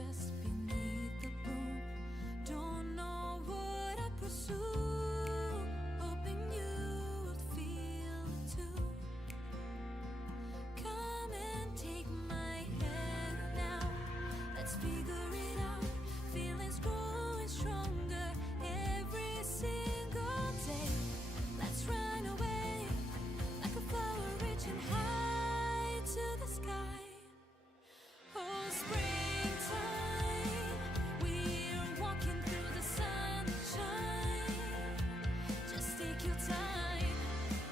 just beneath the boom. Don't know what I pursue, hoping you would feel it too. Come and take my hand now, let's figure it out. Feelings growing stronger every single day. Let's run away like a flower reaching high to the sky. Oh, springtime, we're walking through the sunshine. Just take your time,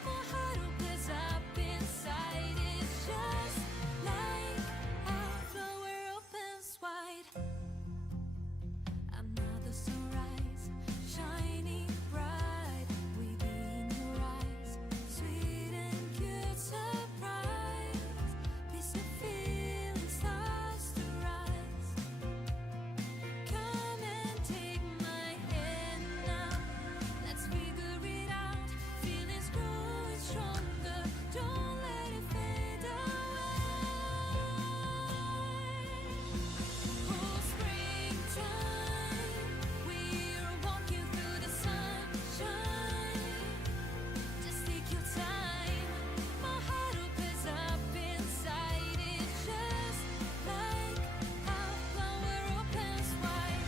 my heart opens up inside. It's just like a flower opens wide. Another sunrise, shining bright within your eyes. Sweet and cute surprise, peace and feeling starts to rise. Come and take my hand now, let's figure it out. Feelings growing stronger, don't let it fade away. Oh, springtime, we're walking through the sunshine. Just take your time, my heart opens up inside. It's just like a flower opens wide.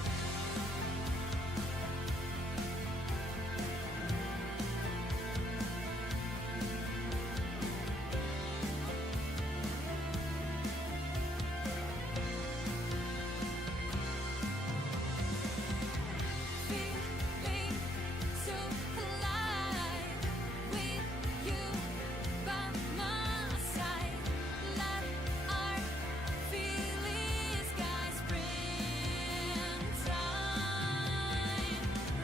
Feeling so alive with you by my side. Let our feelings guide springtime.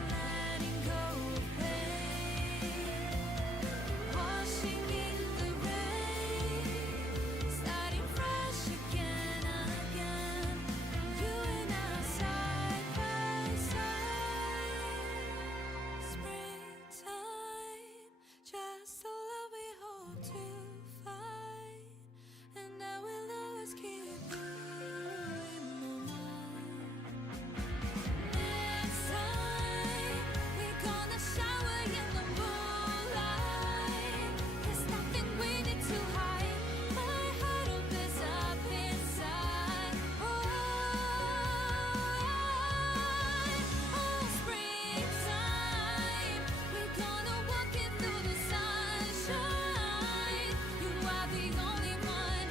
Letting go of pain, washing in the rain, starting fresh again and again. You and I side by side. Springtime, just a love we hope to find, and I will always keep you in my mind. Next time, we're gonna shower in the moonlight. There's nothing we need to hide. My heart opens up inside. Oh, springtime, we're gonna walk in through the sunshine. You are the only one.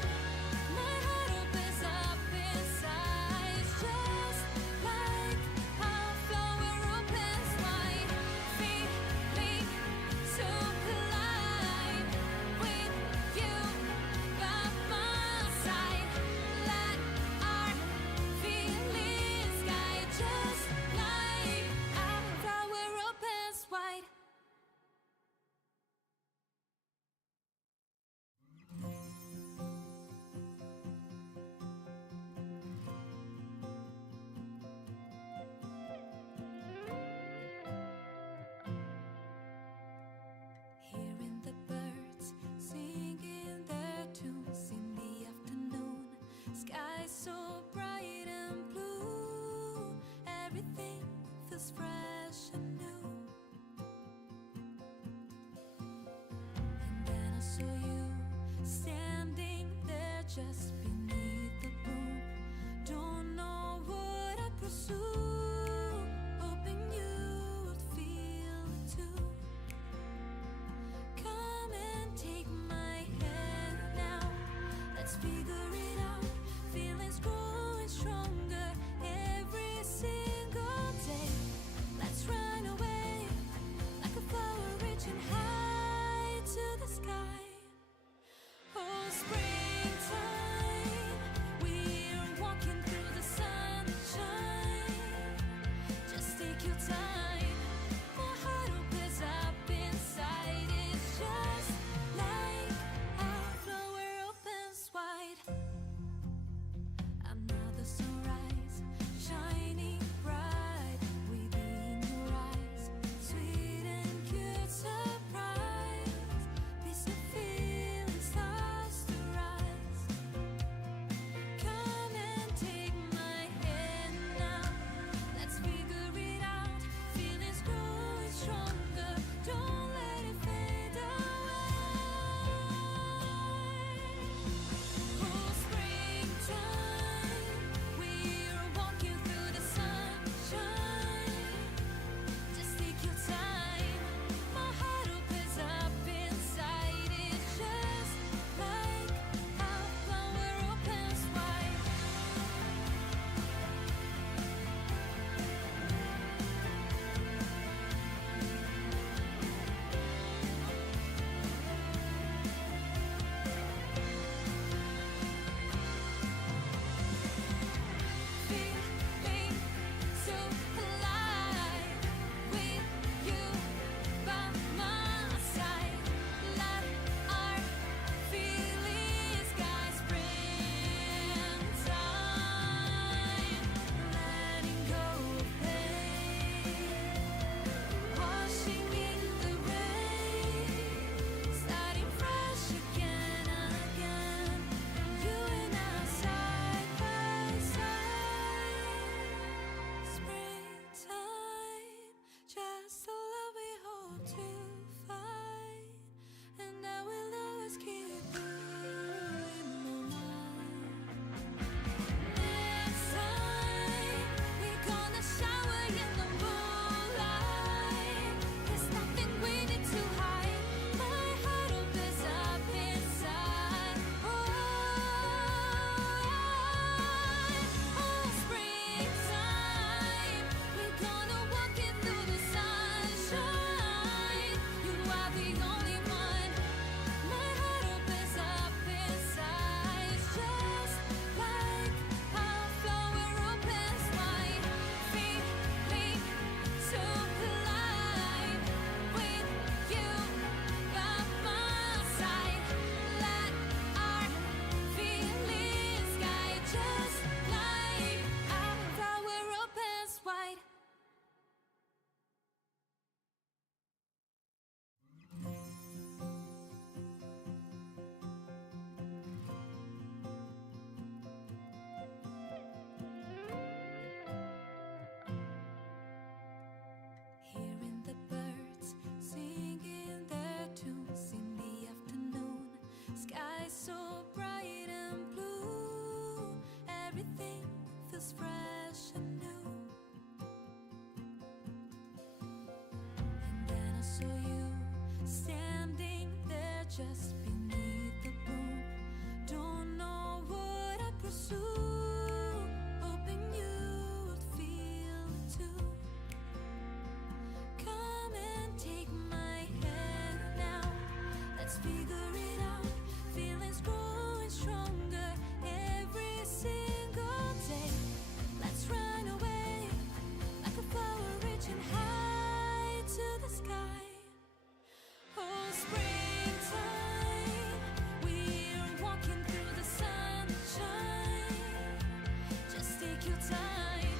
My heart opens up inside. It's just like a flower opens wide. Feeling so alive with you by my side. Let our feelings guide, just like a flower opens wide. Hearing the birds singing their tunes in the afternoon. Sky so bright and blue. Everything feels fresh and new. And then I saw you standing there just beneath the boom. Don't know what I pursue, hoping you would feel it too. Come and take my hand now, let's figure it out. Feelings growing stronger every single day. Let's run away like a flower reaching high to the sky. Oh, springtime, we're walking through the sunshine. saw you standing there just beneath the boom. Don't know what I pursue, hoping you would feel it too. Come and take my hand now, let's figure it out. Feelings growing stronger every single day. Let's run away like a flower reaching high to the sky. Oh, springtime, we're walking through the sunshine. Just take your time,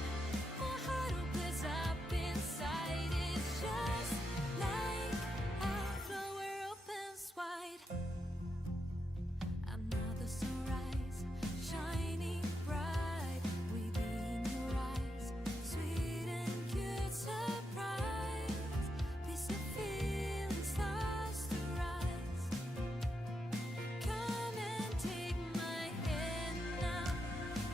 my heart opens up inside. It's just like a flower opens wide. Another sunrise, shining bright within your eyes. Sweet and cute surprise, this new feeling starts to rise. Come and take my hand now,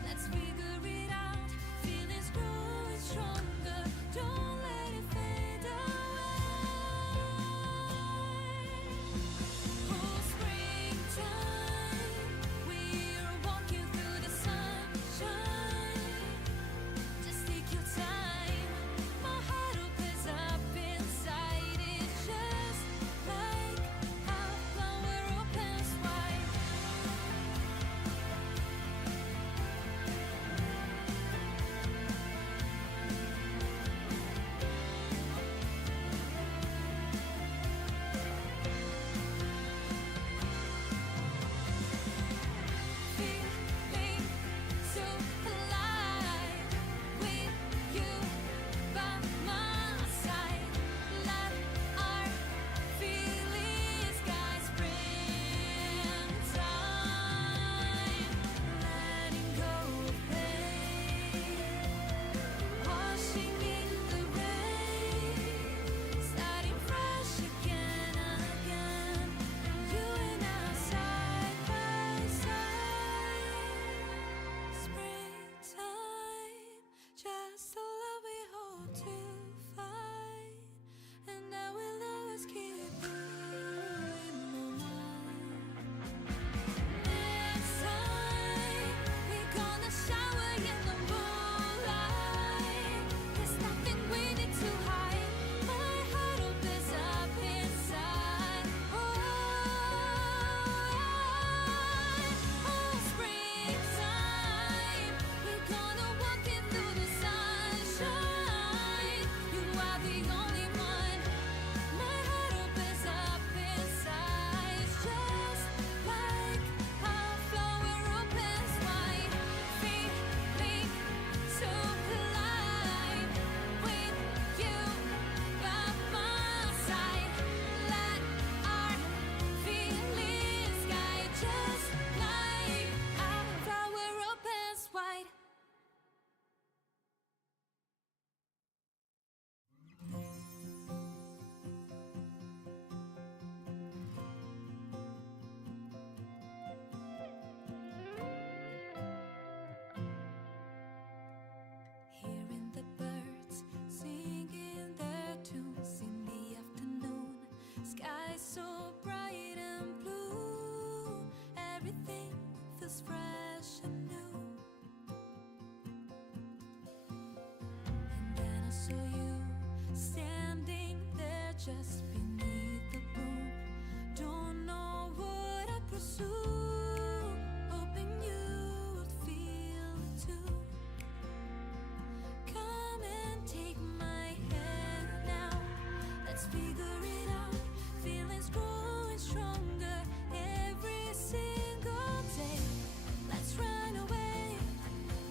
let's figure it out. Feelings growing stronger, don't let it fade away. Oh, springtime, we're walking through the sunshine. Just take your time, my heart opens up inside. It's just like a flower opens wide. Feeling so alive with you by my side. Let our feelings guide springtime. Letting go of pain, washing in the rain, starting fresh again and again. You and I side by side. Springtime, just a love we hope to find, and I will always keep you in my mind. Next time, we're gonna shower in the moonlight. There's nothing we need to hide. My heart opens up inside. Oh, springtime, we're gonna walk in through the sunshine. You are the only one. My heart opens up inside. It's just like a flower opens wide. Feeling so alive with you by my side. Let our feelings guide, just like a flower opens wide. Hearing the birds singing their tunes in the afternoon. Sky so bright and blue. Everything feels fresh and new. And then I saw you standing there just beneath the boom. Don't know what I pursue, hoping you would feel it too. Come and take my hand now, let's figure it out. Feelings growing stronger every single day. Let's run away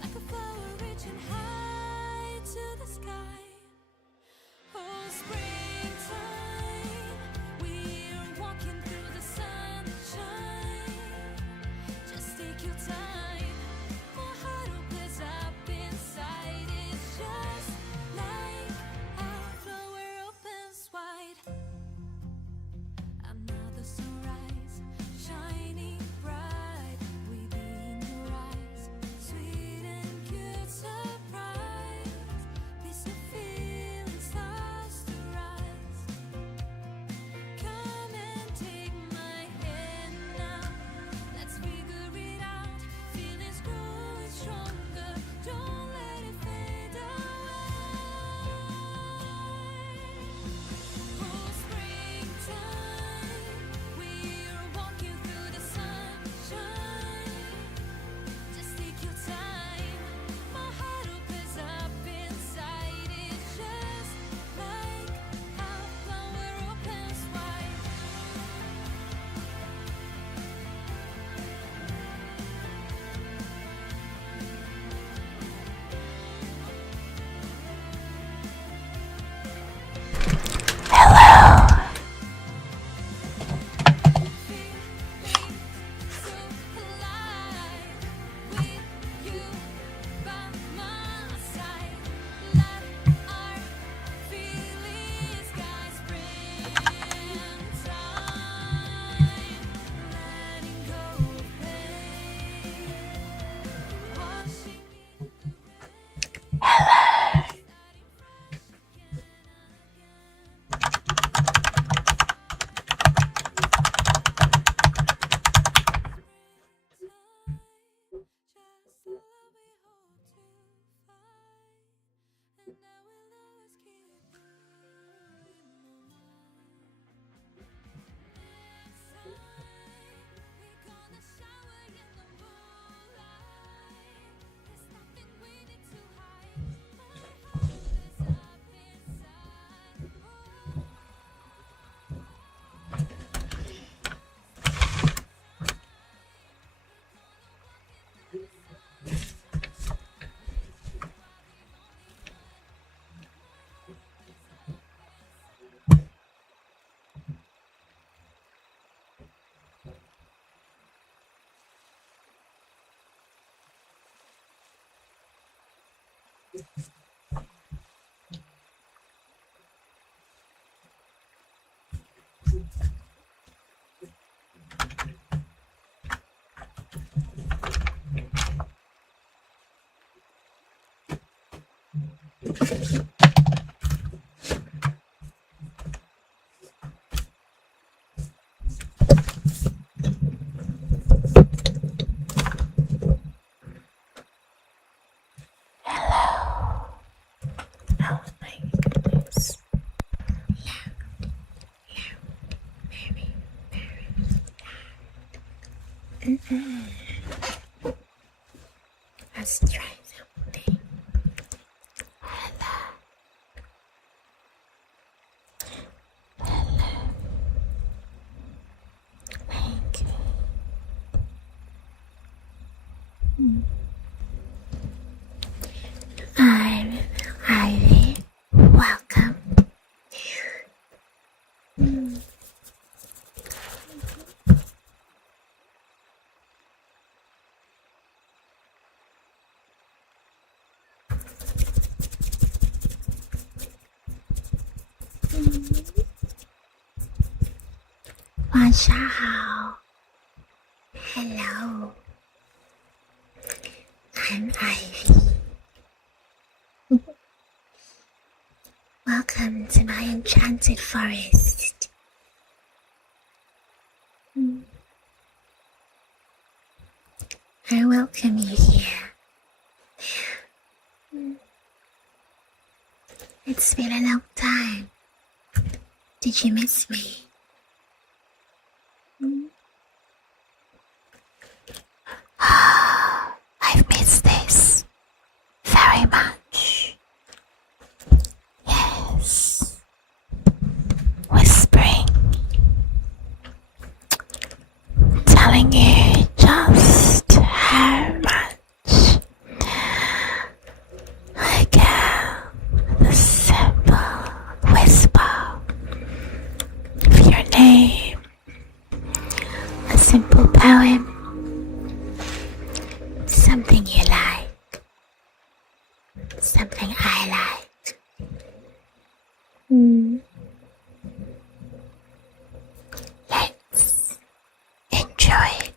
like a flower reaching high to the sky. Oh, springtime, Oh my goodness. Let's try something. Hello. Thank you. I'm Ivy. Welcome. Wanshao. Hello. I'm Ivy. Welcome to my enchanted forest. I welcome you here. It's been a long time. Did you miss me? I've missed this very much. Yes. Whispering. Telling you just how much I care. The simple whisper of your name. A simple poem. Something you like. Something I like. Let's enjoy it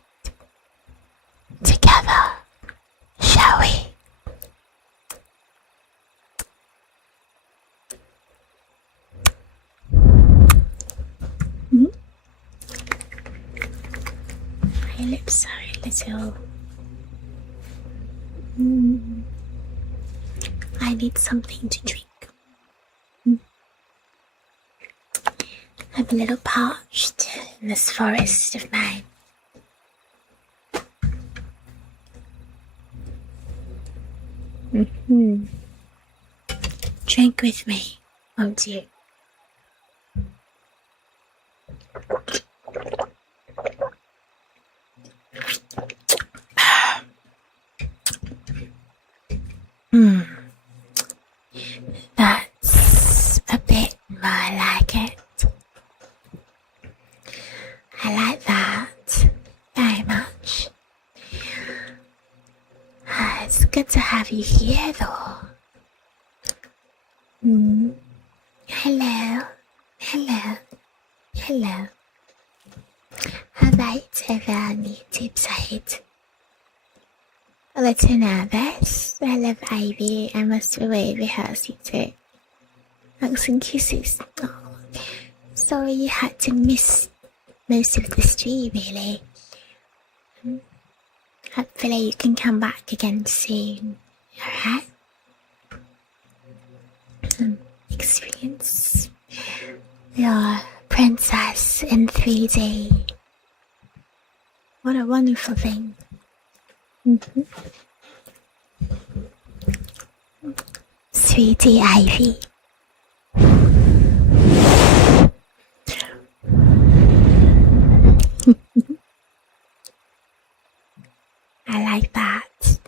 together, shall we? My lips are a little... I need something to drink. I'm a little parched in this forest of mine. Drink with me, won't you? That's a bit more like it. I like that very much. It's good to have you here, though. Hello. Hello. Hello. Alright, over on the YouTube side. A little nervous. I love Ivy. I must be way rehearsing too. Hugs and kisses. Oh, sorry you had to miss most of the stream, really. Hopefully you can come back again soon. Alright? Experience your princess in 3D. What a wonderful thing. Sweetie Ivy. I like that.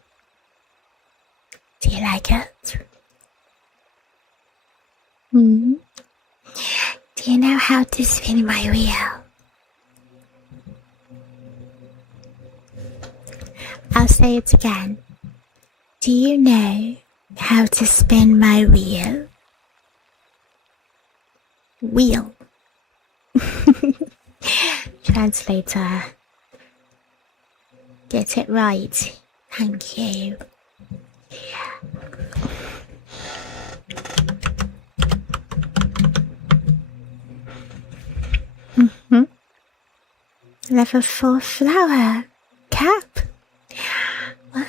Do you like it? Do you know how to spin my wheel? I'll say it again. Do you know how to spin my wheel. Wheel. Translator. Get it right. Thank you. Level 4 flower. Cap. Wow.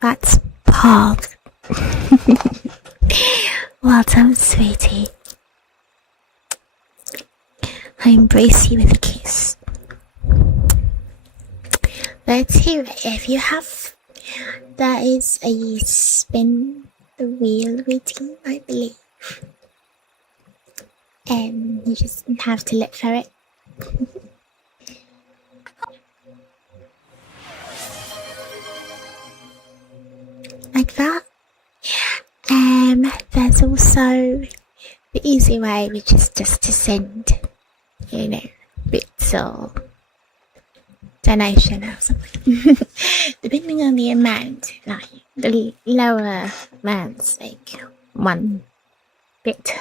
That's Pog. Well done, sweetie. I embrace you with a kiss. Let's hear it. If you have, that is a spin the wheel routine, I believe. And you just have to look for it. Like that. There's also the easy way, which is just to send, bits or donation or something. Depending on the amount, like the lower amounts, like 1 bit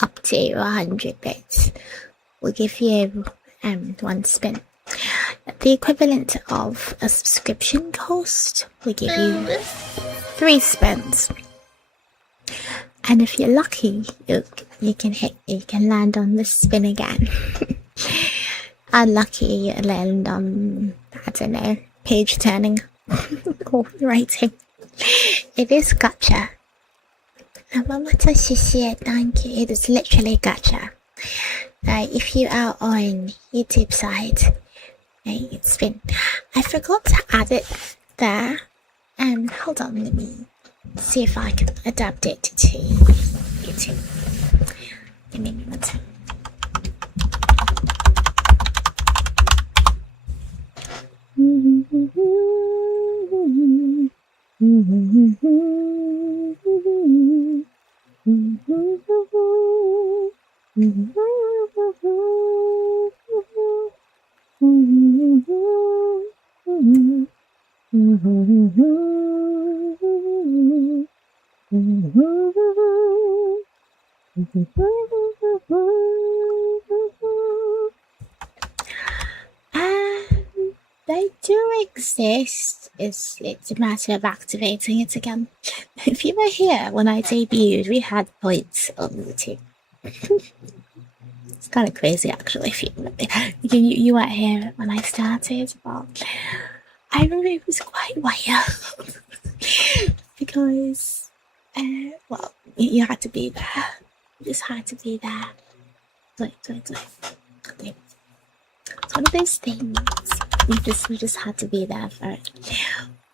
up to 100 bits, will give you 1 spin. The equivalent of a subscription cost will give you 3 spins. And if you're lucky, you can land on the spin again. Unlucky, you land on, I don't know, page turning or writing. It is gatcha. Thank you. It is literally gatcha. If you are on YouTube side, it's been. I forgot to add it there. Hold on, let me see if I can adapt it to YouTube. Give me a minute. They do exist. It's a matter of activating it again. If you were here when I debuted, we had points on YouTube. It's kind of crazy, actually. If you weren't here when I started, but I remember it was quite wild because, you had to be there. You just had to be there. Wait. It's one of those things. We just had to be there for it.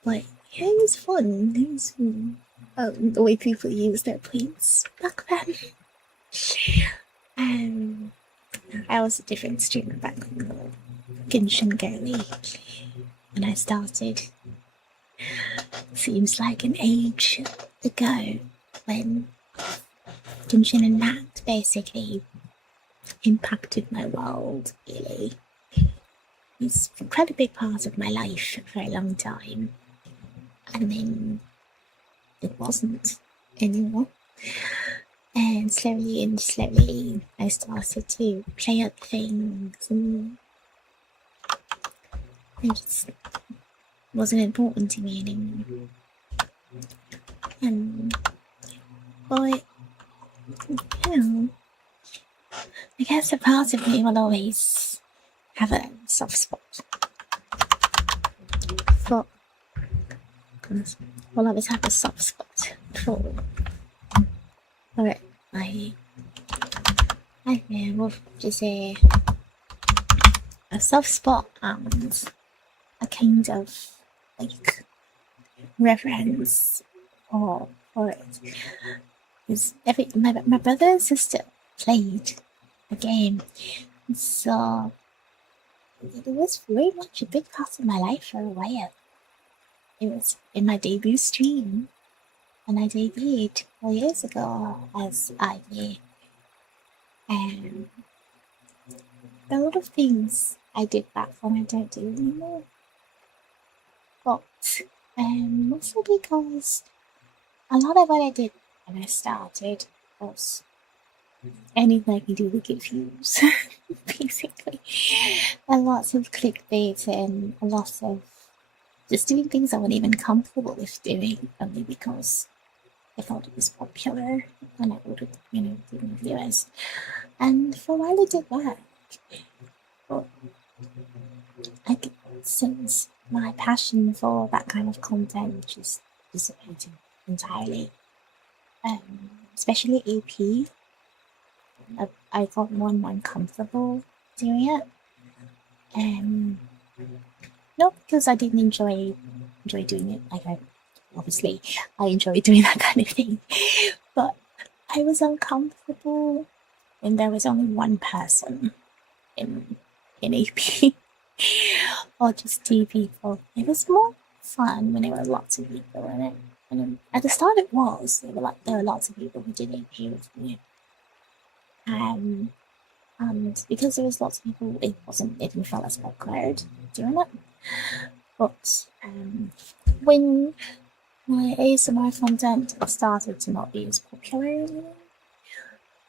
But yeah, it was fun. It was fun. The way people use their points back then. I was a different streamer back then. Genshin girly when I started. Seems like an age ago when Genshin and that basically impacted my world, really. It's an incredibly big part of my life for a long time. And then it wasn't anymore. And slowly, I started to play up things, and it just wasn't important to me anymore. But, I guess a part of me will always have a soft spot for. Will always have a soft spot for it. I will just say a soft spot and a kind of like reference for it. Because my brother and sister played the game, so it was very much a big part of my life for a while. It was in my debut stream when I debuted 4 years ago as Aivee. And a lot of things I did back then I don't do anymore. But Mostly because a lot of what I did when I started was anything I can do to get views, basically. And lots of clickbait and a lot of just doing things I wasn't even comfortable with doing, only because I thought it was popular and I would, give me viewers. And for a while it did work. But since my passion for that kind of content just dissipated entirely, especially AP, I got more and more uncomfortable doing it. Not because I didn't enjoy doing it. Obviously I enjoy doing that kind of thing, but I was uncomfortable when there was only one person in AP or just two people. It was more fun when there were lots of people in it. And at the start it was. There were lots of people who did AP with me. And because there was lots of people, it didn't feel as awkward doing it. But when my ASMR content started to not be as popular,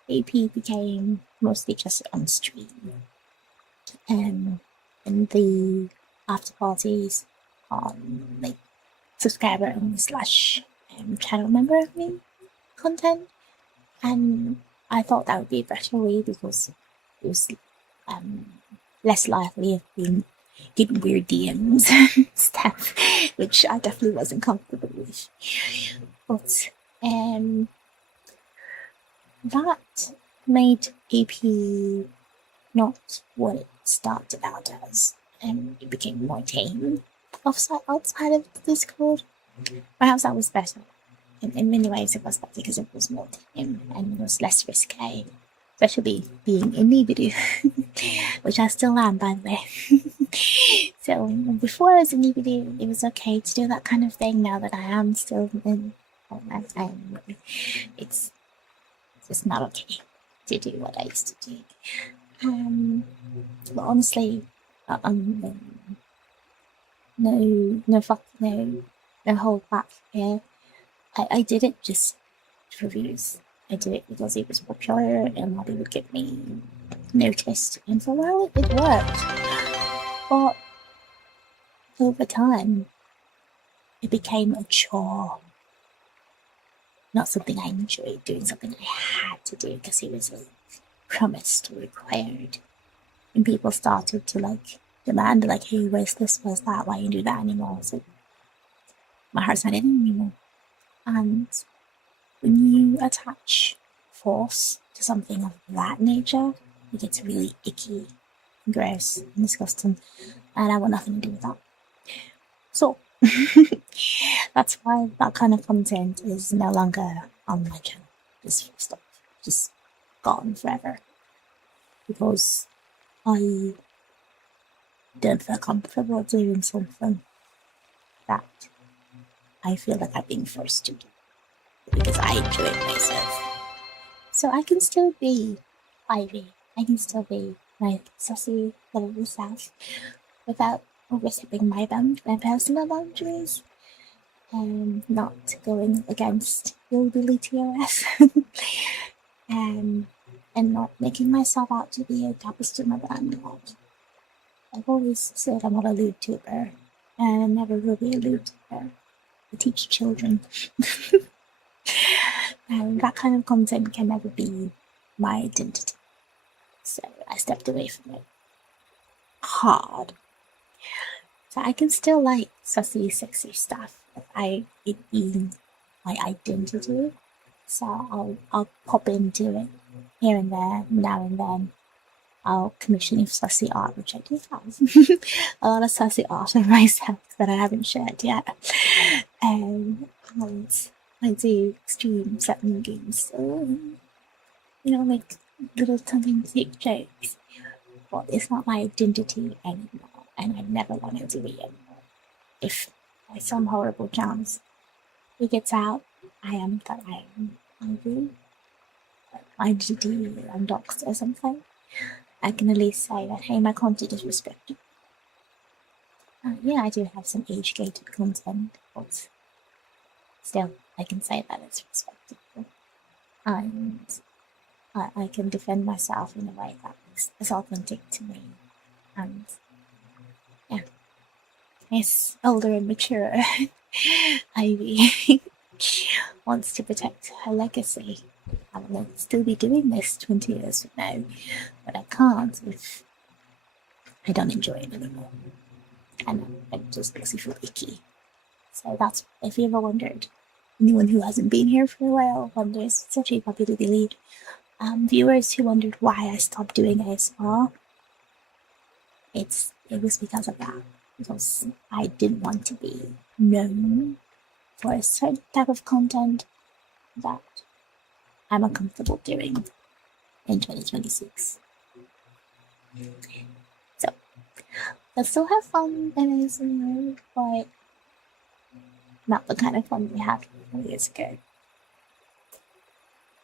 AP became mostly just on stream. And the after parties on like subscriber only / channel member only content. And I thought that would be a better way because it was less likely of being getting weird DMs and stuff, which I definitely wasn't comfortable with. But that made AP not what it started out as, and it became more tame outside of the Discord. Perhaps that was better. In many ways it was better because it was more tame and it was less risque, especially being in Nibiru, which I still am, by the way. So before I was in Nibiru, it was okay to do that kind of thing. Now that I am still in, it's just not okay to do what I used to do. But honestly, no hold back here. I did it just for views. I did it because it was popular and that it would get me noticed. And for a while it worked. But over time, it became a chore. Not something I enjoyed doing, something I had to do because it was promised or required. And people started to demand, hey, where's this, where's that, why you do that anymore? So my heart's not in it anymore. And when you attach force to something of that nature, it gets really icky, gross, and disgusting. And I want nothing to do with that. So that's why that kind of content is no longer on my channel. Just gone forever. Because I don't feel comfortable doing something that I feel like I'm being forced to do. Because I enjoy it myself. So I can still be Aivee. I can still be my sussy little self without overstepping my personal boundaries, and not going against Bilibili TOS, and not making myself out to be a tapestry mother I'm not. I've always said I'm not a lewd tuber, and I never will be a lewd tuber. I teach children. And that kind of content can never be my identity. So I stepped away from it hard. So I can still like sussy, sexy stuff, it being my identity. So I'll pop into it here and there, now and then. I'll commission sussy art, which I do have. A lot of sussy art of myself that I haven't shared yet. And I do stream certain games, so make little tongue-in-cheek jokes. But it's not my identity anymore, and I never wanted to be anymore. If by some horrible chance it gets out, I am that I am. My identity, I'm doxed or something, I can at least say that, hey, my content is respected. Yeah, I do have some age-gated content, but still, I can say that it's respectable. And I can defend myself in a way that is authentic to me. And yeah, it's older and mature. Aivee wants to protect her legacy. I will still be doing this 20 years from now, but I can't if I don't enjoy it anymore. And it just makes me feel icky. So that's, if you ever wondered, anyone who hasn't been here for a while wonders, especially Bilibili, viewers who wondered why I stopped doing ASMR, it was because of that. Because I didn't want to be known for a certain type of content that I'm uncomfortable doing in 2026. So, I still have fun in ASMR, but not the kind of fun we had 4 years ago.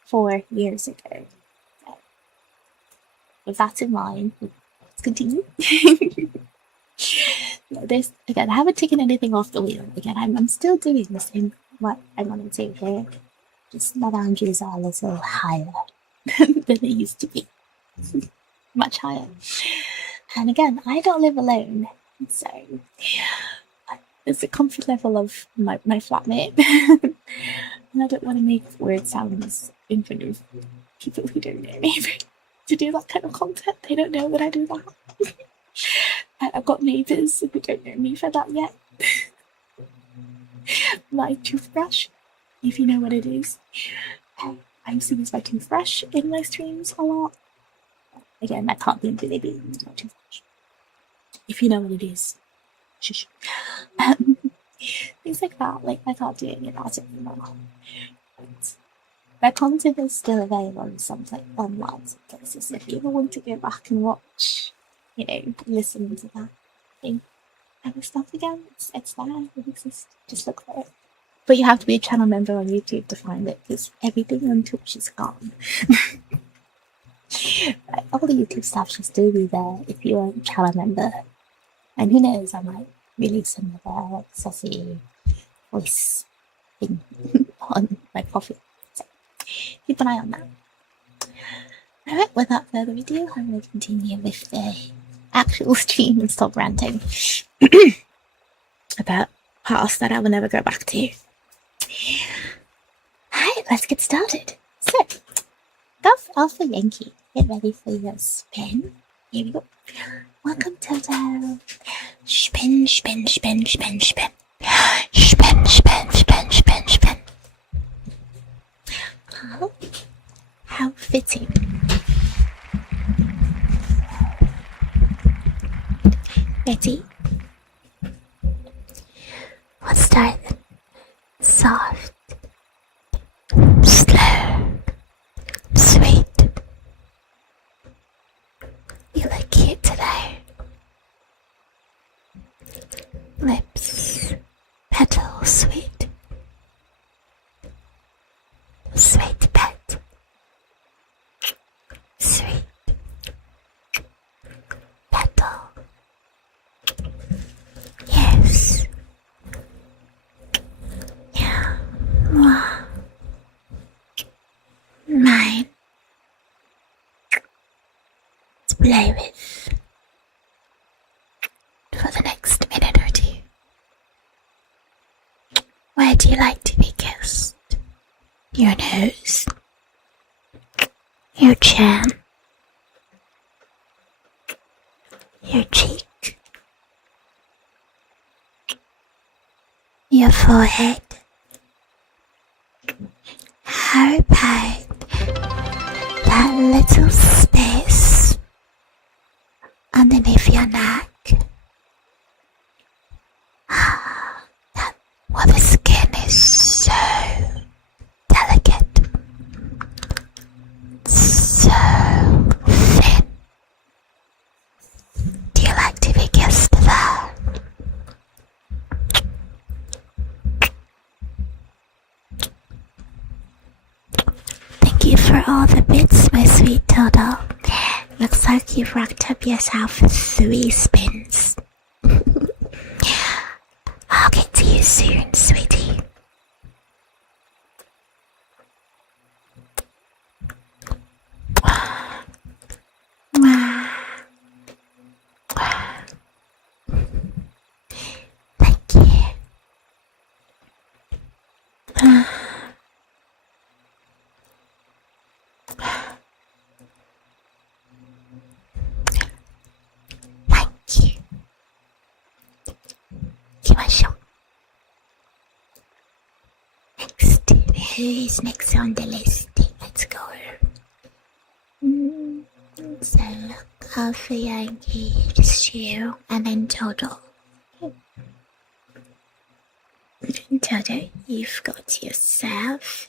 4 years ago. So, with that in mind, let's continue. This again, I haven't taken anything off the wheel. Again, I'm still doing the same what I want to do here. Just my boundaries are a little higher than they used to be. Much higher. And again, I don't live alone, so there's a comfort level of my flatmate. And I don't want to make weird sounds in front of people who don't know me. To do that kind of content, they don't know that I do that. I've got neighbours who don't know me for that yet. My toothbrush, if you know what it is. I used to use my toothbrush in my streams a lot. Again, I can't be in Bilibili with my toothbrush. If you know what it is, shush. Things like that, like I can't do any of that anymore. But my content is still available on some online places. If you ever want to go back and watch, listen to that thing and stuff again, it's there, it exists. Just look for it. But you have to be a channel member on YouTube to find it, because everything on Twitch is gone. All the YouTube stuff should still be there if you're a channel member. And who knows, I might release another sussy voice thing on my profile. So keep an eye on that. Alright, without further ado, I'm going to continue with the actual stream and stop ranting about past that I will never go back to. Alright, let's get started. So, Golf Alpha Yankee, get ready for your spin. Here we go. Welcome, Toto. Spin, spin, spin, spin, spin. Spin, spin, spin, spin, spin. Oh, how fitting. Ready? Let's start. Soft, slow, sweet. You look cute today. Lips, petal, sweet. Sweet pet. Sweet. Petal. Yes. Yeah. Mwah. Mine. To play with for the next minute or two. Where do you like to be kissed? Your nose? Your chin? Your cheek? Your forehead? How about that little space underneath your neck? Well, the skin is so delicate, so thin. Do you like to be kissed there? Thank you for all the bits, my sweet Toto. Looks like you've racked up yourself 3 spins. soon, sweetie. Thank you. Thank you. 行きましょう。Next, who's next on the list? Let's go. So, Coffee, Yankee, just you, and then Toto. Toto, you've got yourself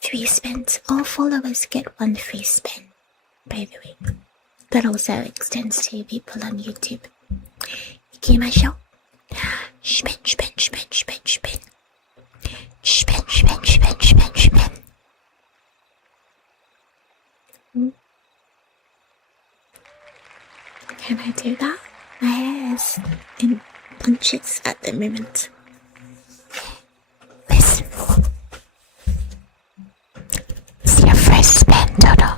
3 spins. All followers get 1 free spin, by the way. That also extends to people on YouTube. 行きましょう。Spin, spin, spin, spin, spin. Spin, spin, spin, spin, spin. Can I do that? My hair is in bunches at the moment. Listen. It's your first spin, Toto.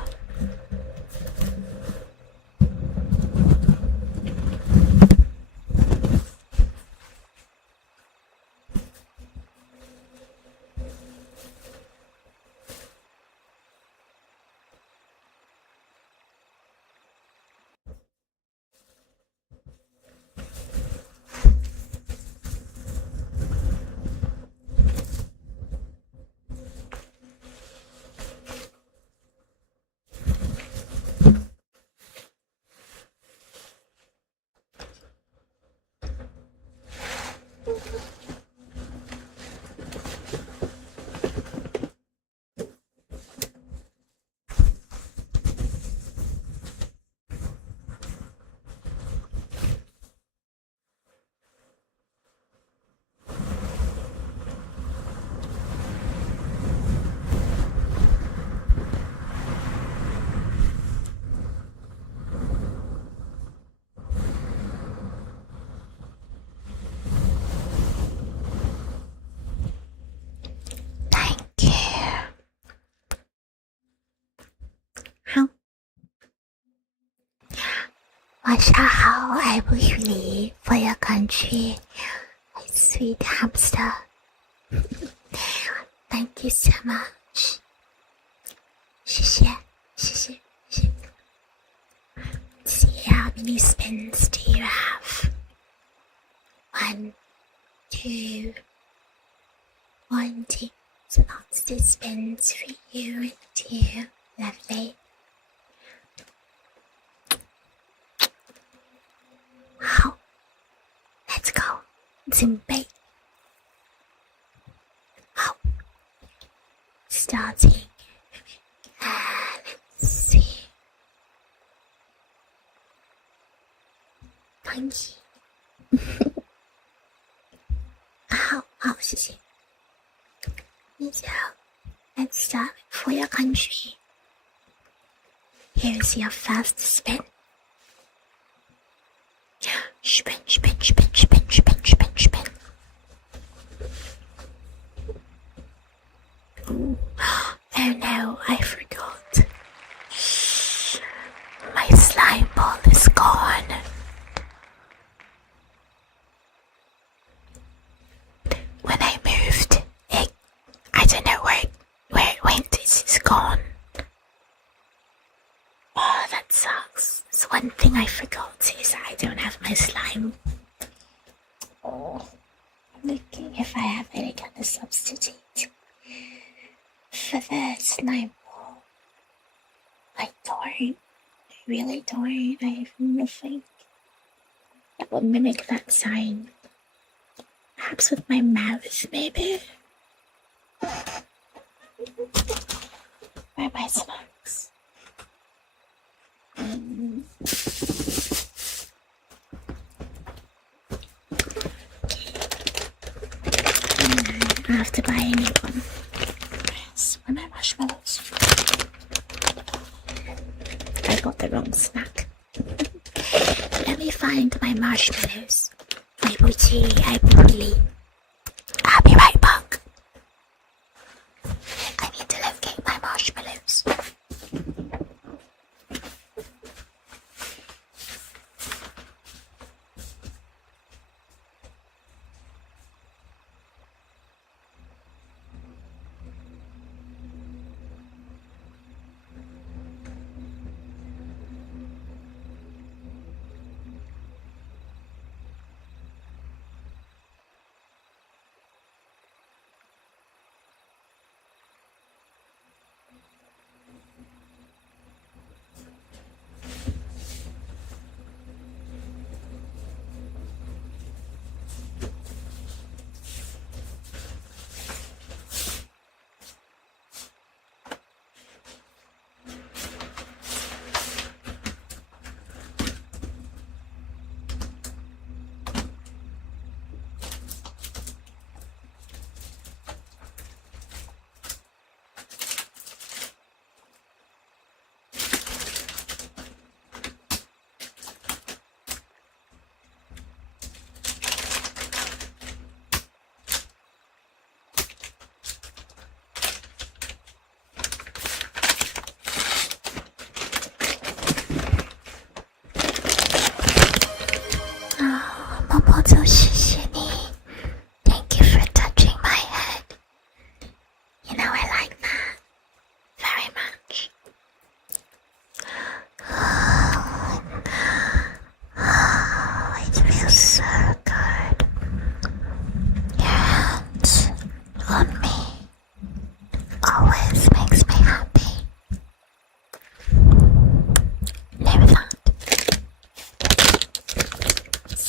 Watch out how I will leave for your country, my sweet hamster. Thank you so much. 谢谢，谢谢，谢谢。Let's see, how many spins do you have? 1, 2, 1, 2. So that's the spins for you and you. Lovely. Wow. Let's go. Zimbabwe. Wow. Starting. Let's see. Thank you. Ow, 谢谢。So, let's start for your country. Here's your first spin. Spin, spin, spin, spin, spin, spin, spin. Oh no, I forgot. My slime ball is gone. When I moved, I don't know where it went. It's gone. Oh, that sucks. So one thing I forgot is I don't have my slime. Oh, I'm looking if I have any kind of substitute for the slime ball. I don't. I really don't. I have nothing that will mimic that sign. Perhaps with my mouth, maybe. Where are my snacks? Okay. I have to buy a new one. Yes, where are my marshmallows? I got the wrong snack. Let me find my marshmallows. I booty.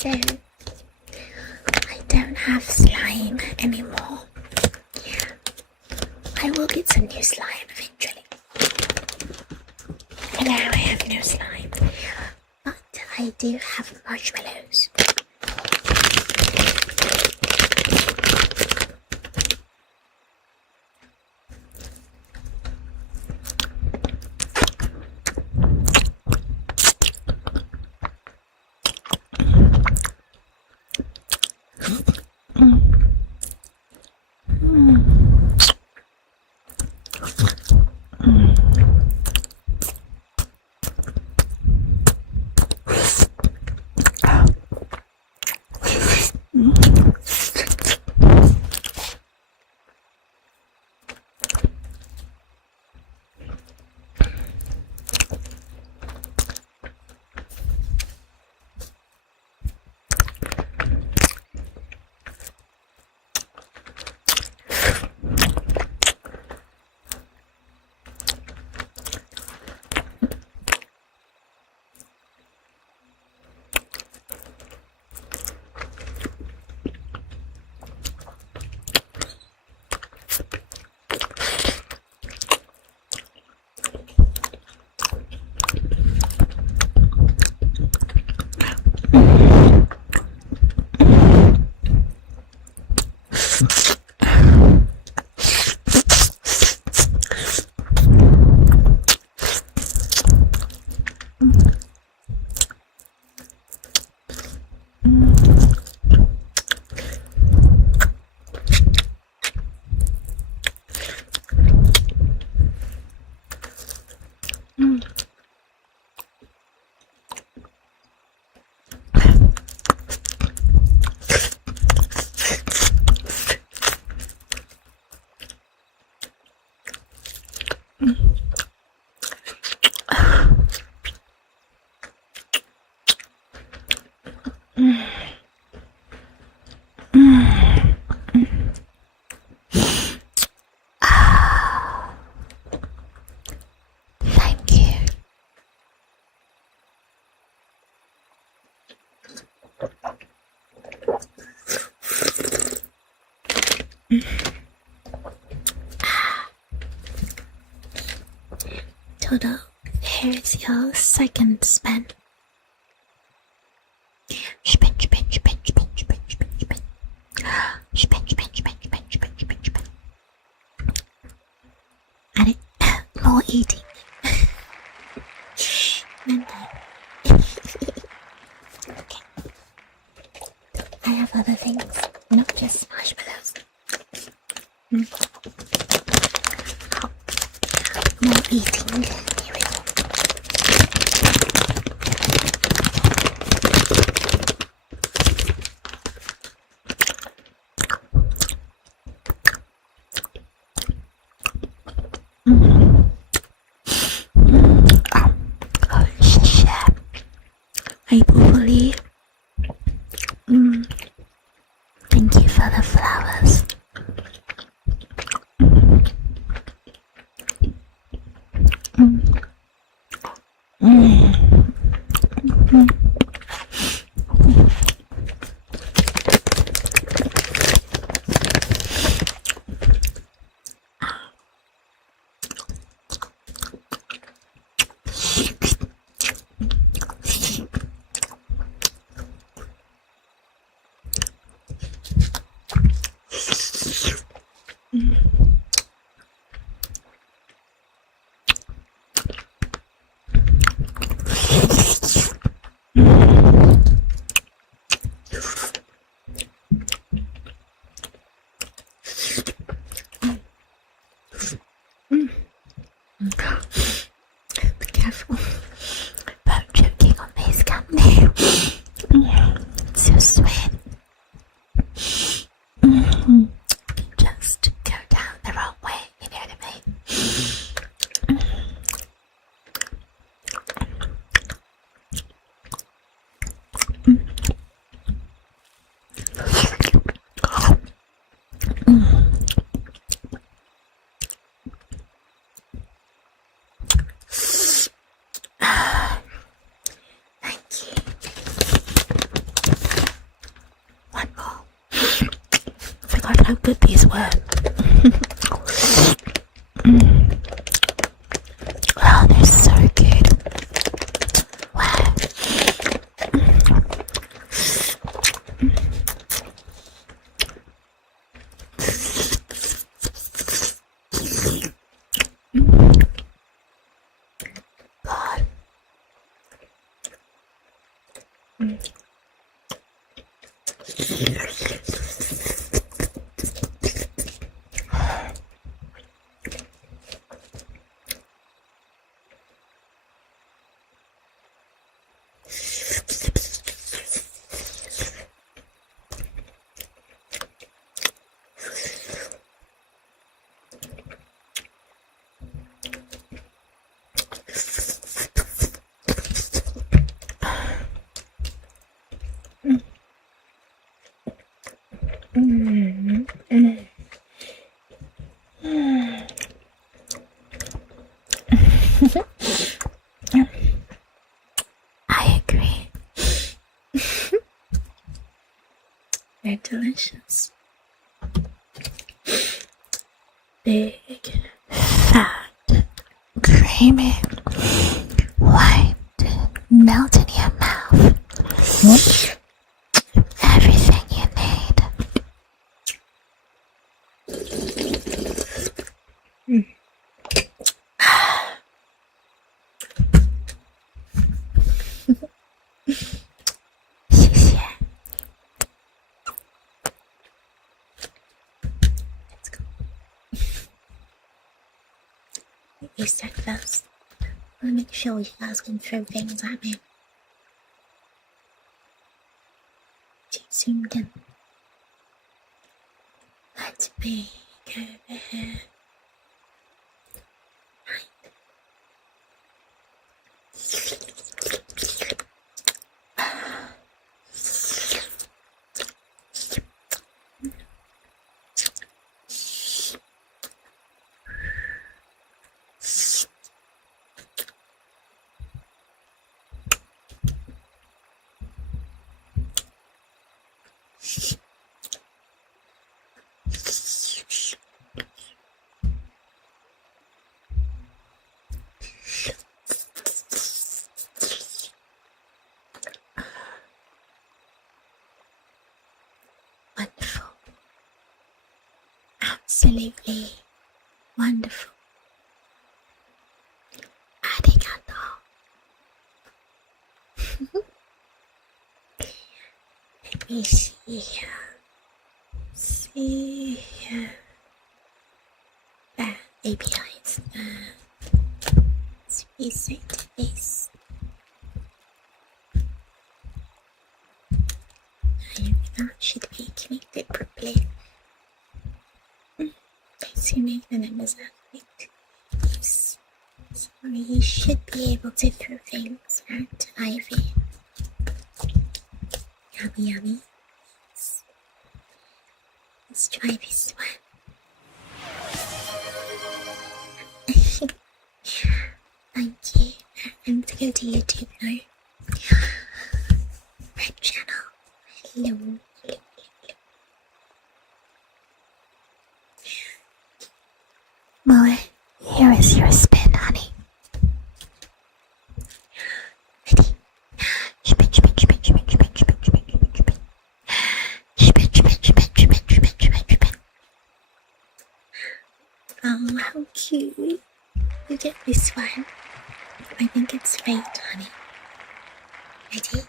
So I don't have slime anymore. I will get some new slime eventually. For now I have no slime, but I do have marshmallows. Thank you. Toto, here's your second spin. Spin, spin, spin, spin, spin, spin, spin. Spin, spin, spin, spin, spin, spin, spin. And it, more eating. Remember. Okay. I have other things, not just marshmallows. More eating. Here we go. I believe. Thank you for the flowers. how good these were. Oh, they're so good. Wow. God. I agree. They're delicious. Big, fat, creamy, white, melt in your mouth. Everything you need.谢谢。Let's go. You said first. I want to make sure you guys can throw things at me. Too soon then. Let's be over here. Wonderful. Absolutely wonderful. Arigato. Let me see here. See here. APIs. Space interface. That should be connected properly. Assuming the numbers are correct. Yes. So you should be able to throw things at Aivee. Yummy, yummy. Yes. Let's try this one. Thank you. I'm to go to YouTube now. Red channel. Hello. Well, here is your spin, honey. Ready? Spin, spin, spin, spin, spin, spin, spin, spin, spin. Spin, spin, spin, spin, spin, spin, spin. Oh, how cute. You get this one. I think it's fate, honey. Ready?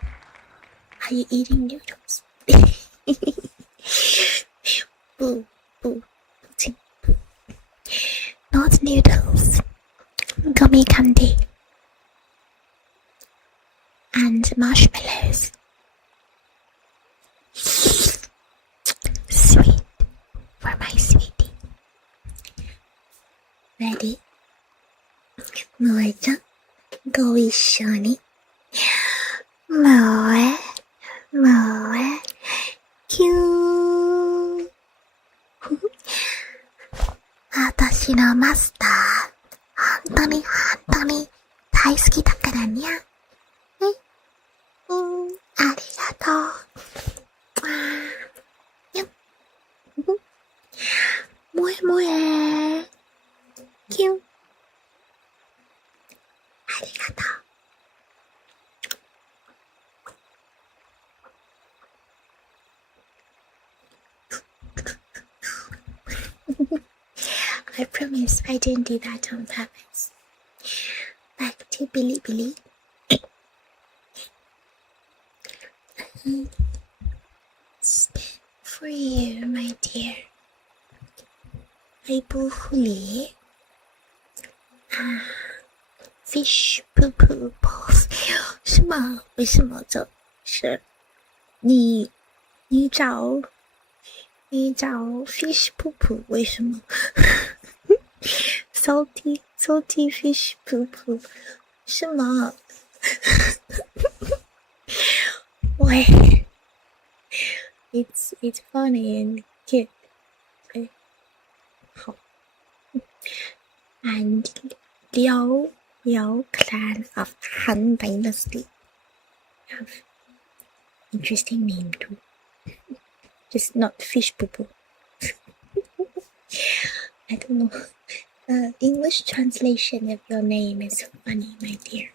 Are you eating noodles? Boo, boo, boo, boo. Not noodles. Gummy candy. And marshmallows. Sweet for my sweetie. Ready? もえちゃん、ご一緒に。もえ、キュー。私のマスター、本当に大好きだからにゃ。ありがとう。にゃ。I promise I didn't do that on purpose. Back to Bilibili. Stand for you, my dear. Aivee. Fish poo poo balls. 什么？为什么这是你找 fish 噗噗？为什么？salty fish 噗噗？什么？喂 ，it's funny and cute. 好 ，and Liao clan of Han Dynasty have interesting name too. Just not fish poo poo. I don't know. The English translation of your name is funny, my dear.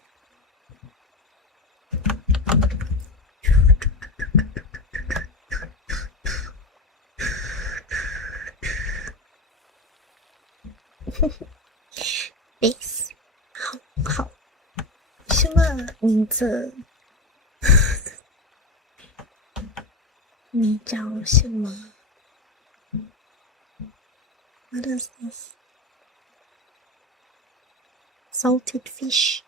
Base. 好，什么名字？你叫什么？ What is this? Salted fish.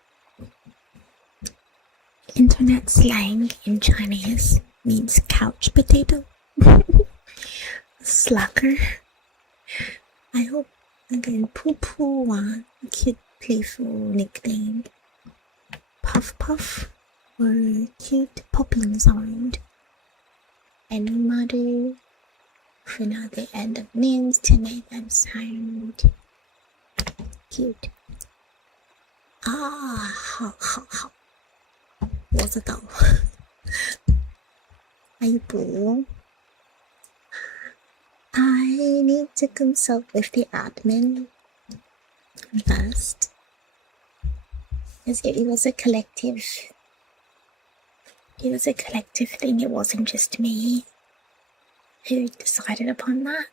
Internet slang in Chinese means couch potato. Slacker. I hope again poo poo one cute playful nickname. Puff puff or cute popping sound. And mother for now the end of names to make them sound cute. 好，我知道。Aivee, I need to consult with the admin first, because it was a collective. It was a collective thing. It wasn't just me who decided upon that.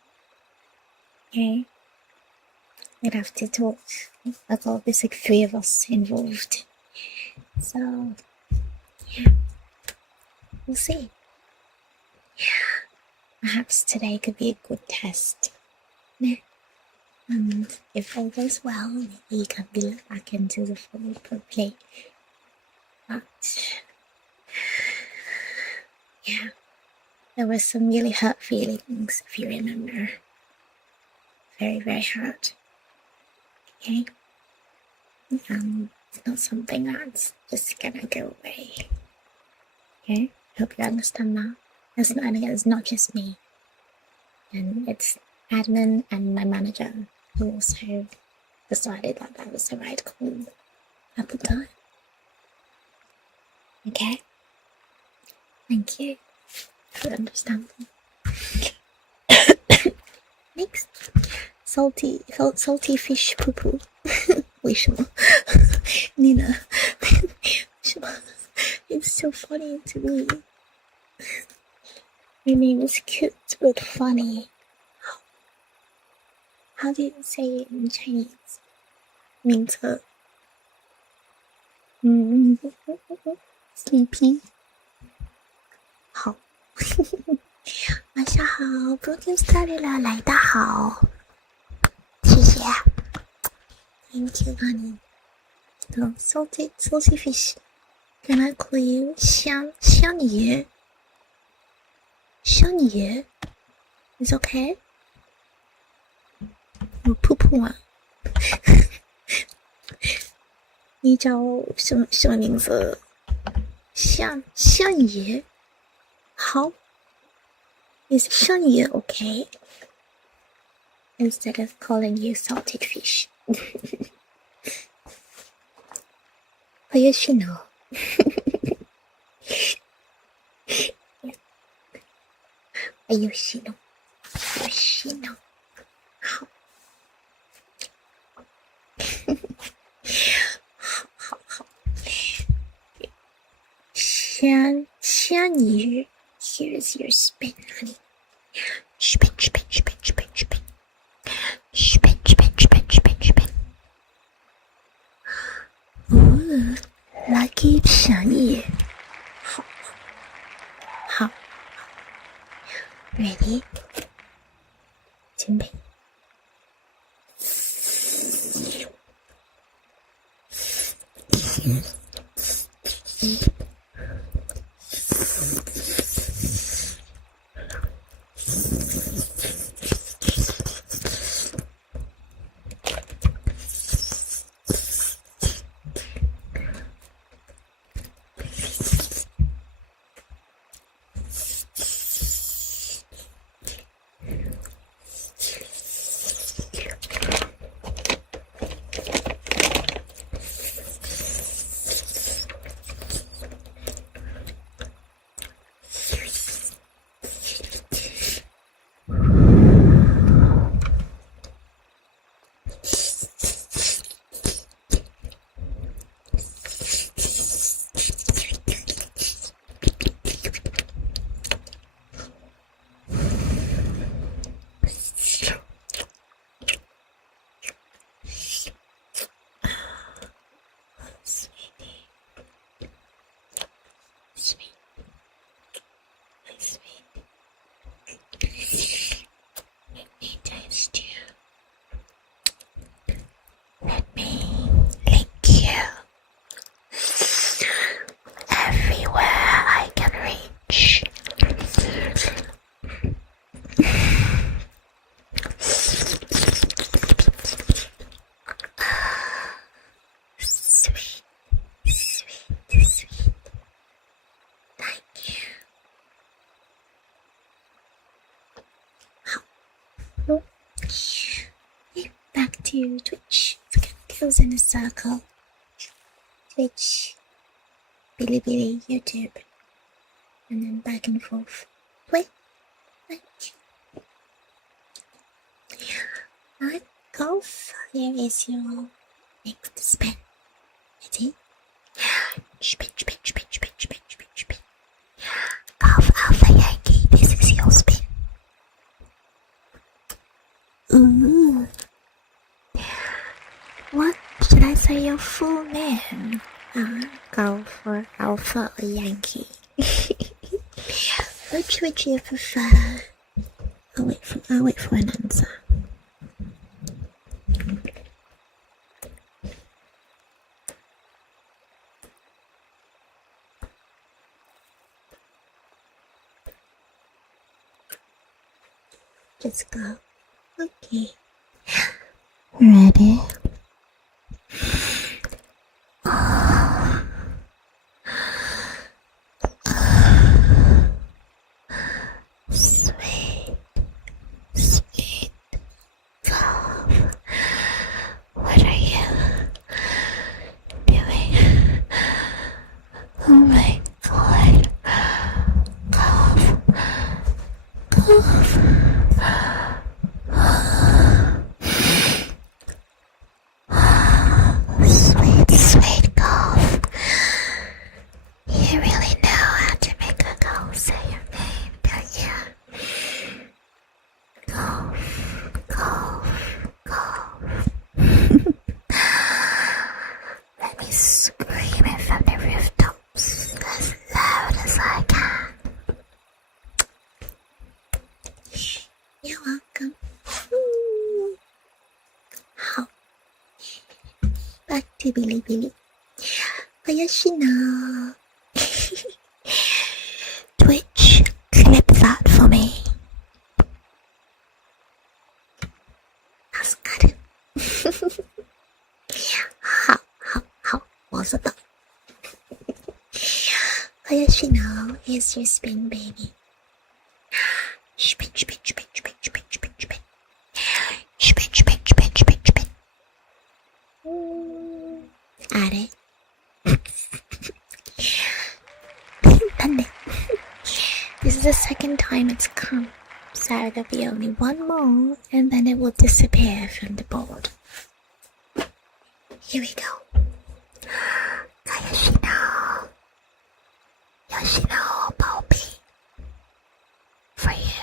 Okay, we'd have to talk about this, like 3 of us involved. So, yeah, we'll see. Yeah, perhaps today could be a good test. Yeah. And if all goes well, maybe you can be let back into the fold properly. But, yeah, there were some really hurt feelings, if you remember. Very, very hurt. Okay? It's not something that's just gonna go away. Okay? Hope you understand that. And again, it's not just me. And it's admin and my manager who also decided that that was the right call at the time. Okay? Thank you for understanding. Next, salty fish poo poo. 为什么？你呢？什么？ It's so funny to me. Your name is cute but funny. How do you say it in Chinese? 名字 sleepy. 好。晚上好 Broken Started 了，来得好，谢谢。Thank you, honey. Salty fish. Can I call you 香爷 Is okay? 我噗噗啊。你叫什么名字？香爷。好。Is 香爷 okay? Instead of calling you salted fish. 我也许呢。有戏呢，好，好，香鱼 ，Here's your spin, honey. Spin. lucky 诚意。好 ，ready， 准备。Back to Twitch. It kind of goes in a circle. Twitch, Bilibili, YouTube, and then back and forth. Wait. Alright, golf. Here is your next spin. Ready? Spin. Golf Alpha Yankee, this is your spin. Ooh. What should I say your full name? Go for Alpha or Yankee. Which would you prefer? I'll wait for an answer. Just go. Okay. Ready? Sweet golf. What are you doing? Oh my god. Golf. Sweet golf. You really know how to make a goal say your name, don't you? Golf. Let me scream it from the rooftops as loud as I can. You're welcome. How? Back to Bilibili. Hayashina. Twitch, clip that for me. That's good. How was it? Hayashina is your spin baby. Spin. At it. Done it. This is the second time it's come, so there'll be only one more, and then it will disappear from the board. Here we go. Yoshino, Bulby. For you.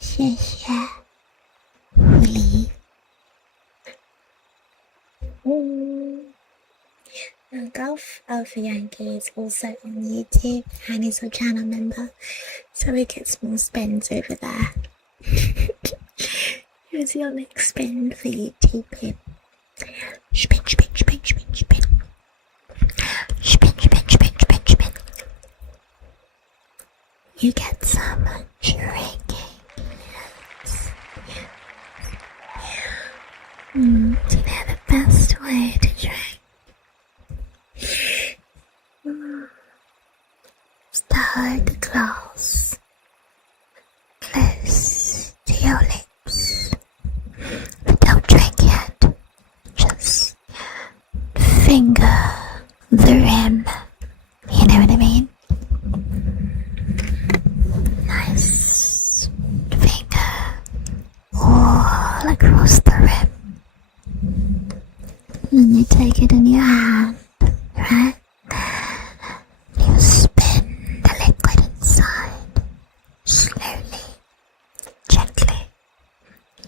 谢谢狐狸。Golf Alpha Yankee is also on YouTube and is a channel member, so we get small spins over there. Who's your next spin for YouTube, Pip? Spin, spin, spin, spin, spin. Spin, spin, spin, spin, spin. You get some drinking. Do you know the best way to drink? Start the glass close to your lips, but don't drink yet. Just finger the rim. You know what I mean? Nice finger all across the rim. And you take it in your hand, right? You spin the liquid inside, slowly, gently,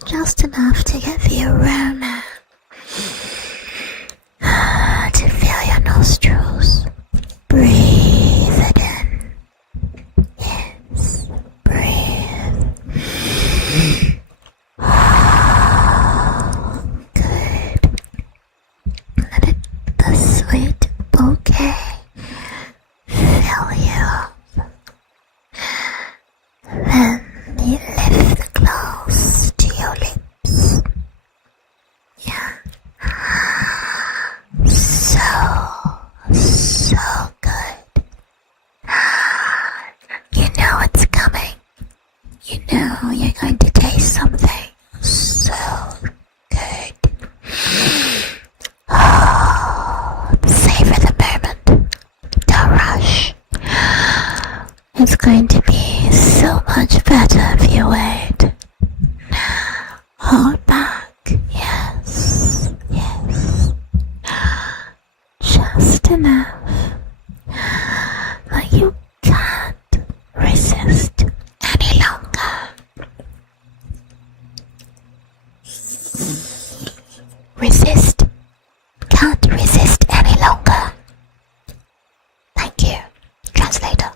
just enough to get the aroma, to fill your nostrils. Breathe it in. Yes, breathe. Good. Let the sweet bouquet fill you up. Then you lift the glass to your lips. Yeah. So good. You know it's coming. You know you're going to taste something so good. Savor the moment. Don't rush. It's going to be so much better if you wait. Hold back. Yes. Just enough that you can't resist any longer. Resist. Can't resist any longer. Thank you, translator.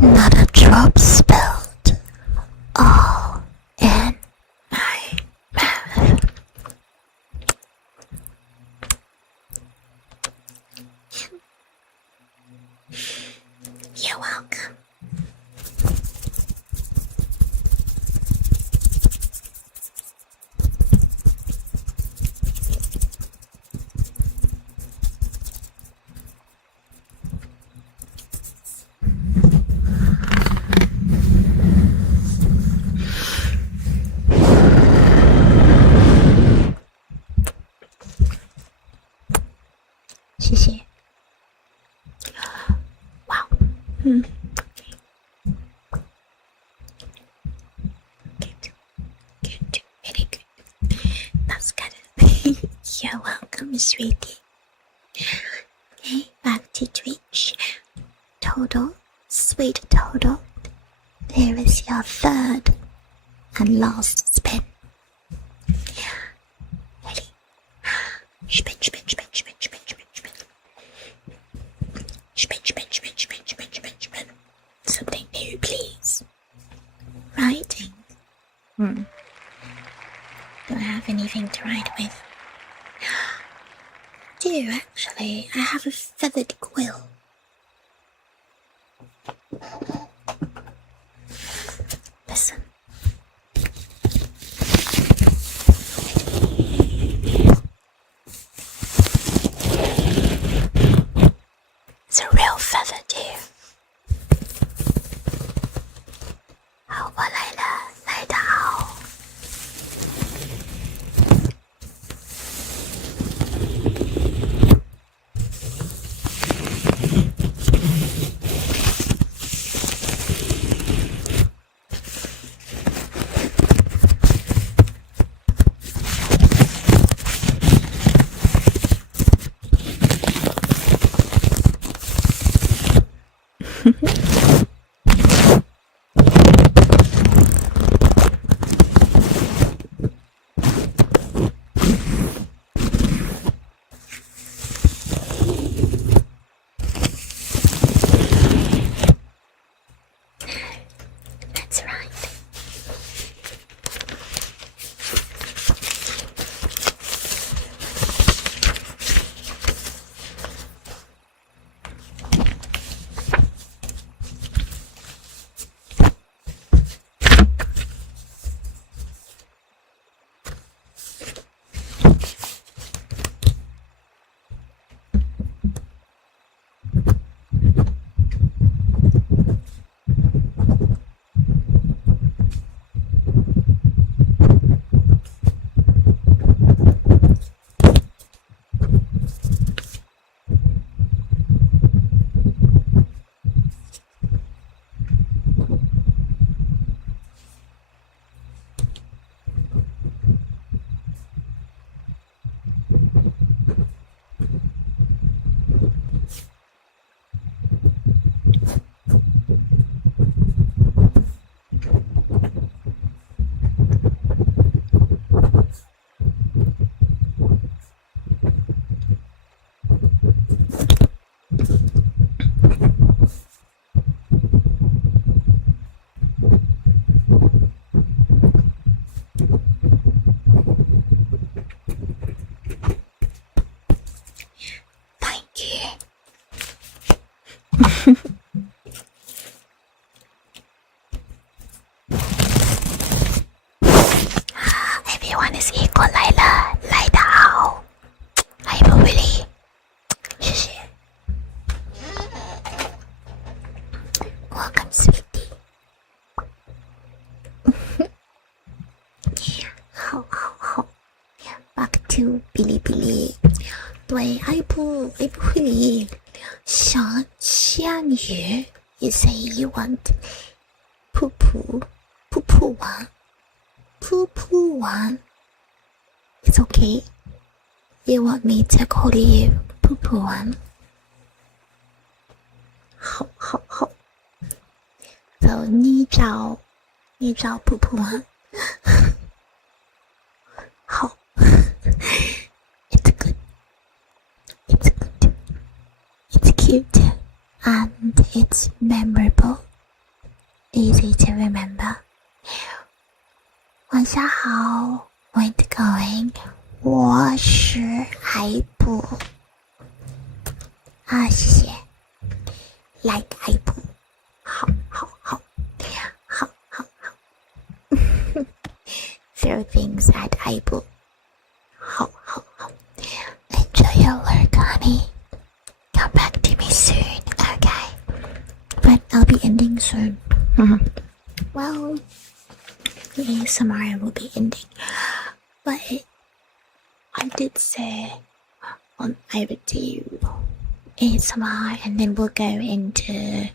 Not a drop spilled. All in my mouth. You're welcome.谢谢。Wow. Good. Very good. That's good. You're welcome, sweetie. Okay, back to Twitch. Todo, sweet Todo. Here is your third and last spin. Ready? Spin, spin, spin, spin, spin, spin, spin. Spin, spin, spin, spin, spin, spin, spin. Something new, please. Writing. Do I have anything to write with? Do actually. I have a feathered quill. listen. It's a real feather too. 好，我来了，来得好。That's right. Everyone is equal 来了，来得好，来不为力，谢谢。Welcome, sweetie. 好好好 ，Back to 哔哩哔哩。对，艾布会理。想你 ，You say you want 噗噗玩 It's okay. You want me to call you 噗噗玩？好。So 你找噗噗玩？好。It's good. It's cute. And it's memorable. Easy to remember. 晚上好 ，Where it going？ 我是艾布啊，谢谢。Like 艾布，好。Throw things at 艾布，好。Enjoy your work, honey. Come back to me soon, okay? But I'll be ending soon. Well, the ASMR will be ending. But I did say I would do ASMR and then we'll go into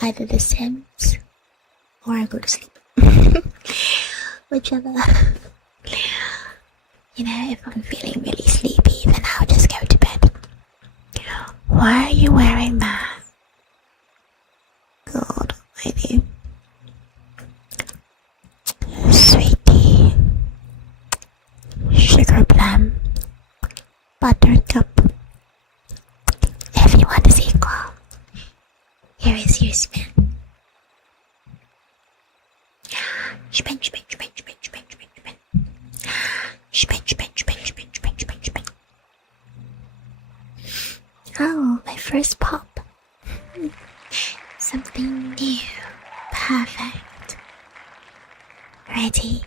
either The Sims or I go to sleep. Whichever. You know, if I'm feeling really sleepy, then I'll just go to bed. Why are you wearing that? God almighty. Sweetie. Sugar plum. Buttercup. Everyone is equal. Here is your spin. Spin. Oh, my first pop. Something new. Perfect. ready.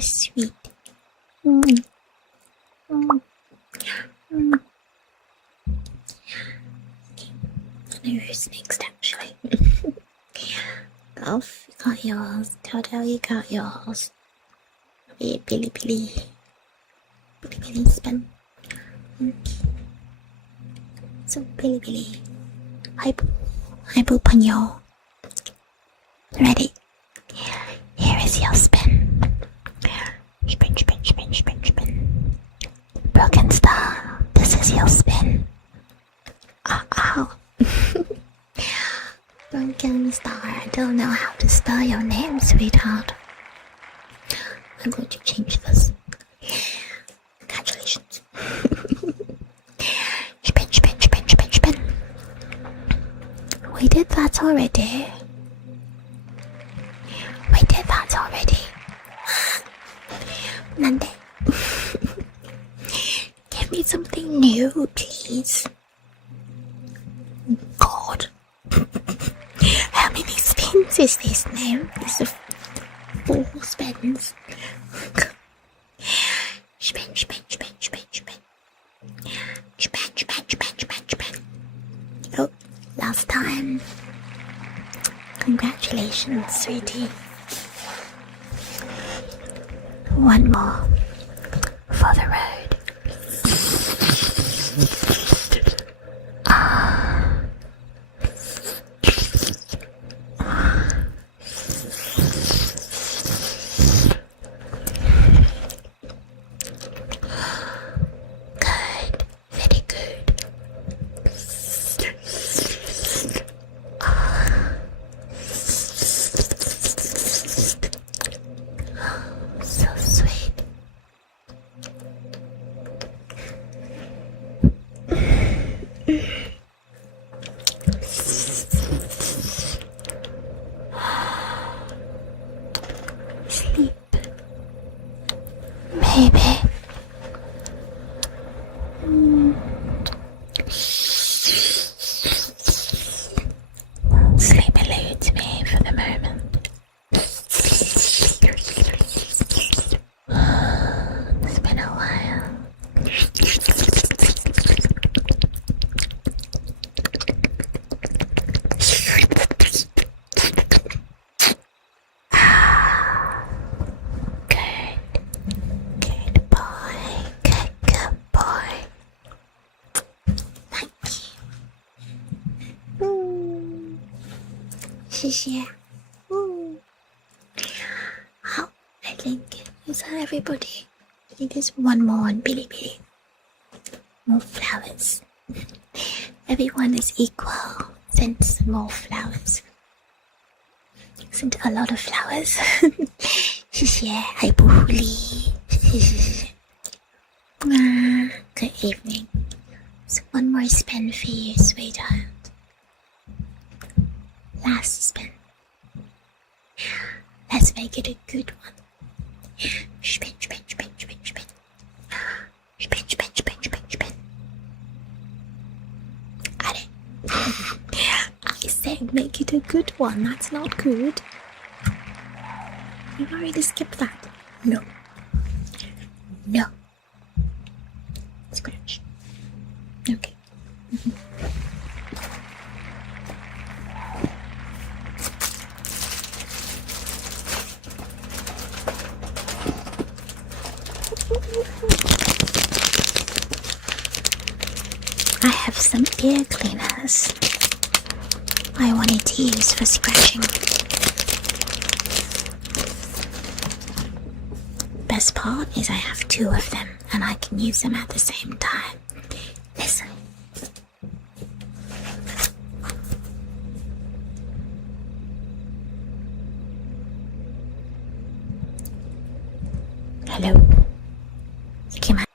so sweet. Mm. Mm. Mm. Okay. I know who's next, actually. Golf, you got yours. Toto, you got yours. Bilibili. Bilibili spin. Okay. So, Bilibili. Hi, Panyo. Ready? Here is your spin. Spin, spin, spin, spin, spin. Broken Star, this is your spin. Ow. Broken Star, I don't know how to spell your name, sweetheart. I'm going to change this. Congratulations. Spin, spin, spin, spin, spin. We did that already. Nande. Give me something new, please. God. How many spins is this now? This is 4 spins. Spin, spin, spin, spin, spin. Spin, spin, spin, spin, spin. Oh, last time. Congratulations, sweetie. One more for the road. Good, very good. So sweet. Sleep, baby. Sleep eludes me for the moment. It's been a while. Good boy. Good boy. Thank you. 谢谢。好, I think is that everybody. I think there's one more on Bilibili. More flowers. Everyone is equal. Send some more flowers. Send a lot of flowers. 谢谢，海布狐狸。谢谢。Good evening. So one more spin for you, sweetheart. Last spin. Let's make it a good one. Spin, spin, spin, spin, spin. Spin, spin, spin, spin, spin. Got it. I said make it a good one. That's not good. You've already skipped that. No. No. Scratch. Okay. I have some ear cleaners I wanted to use for scratching. Best part is I have 2 of them and I can use them at the same time. Listen. Hello. You came out.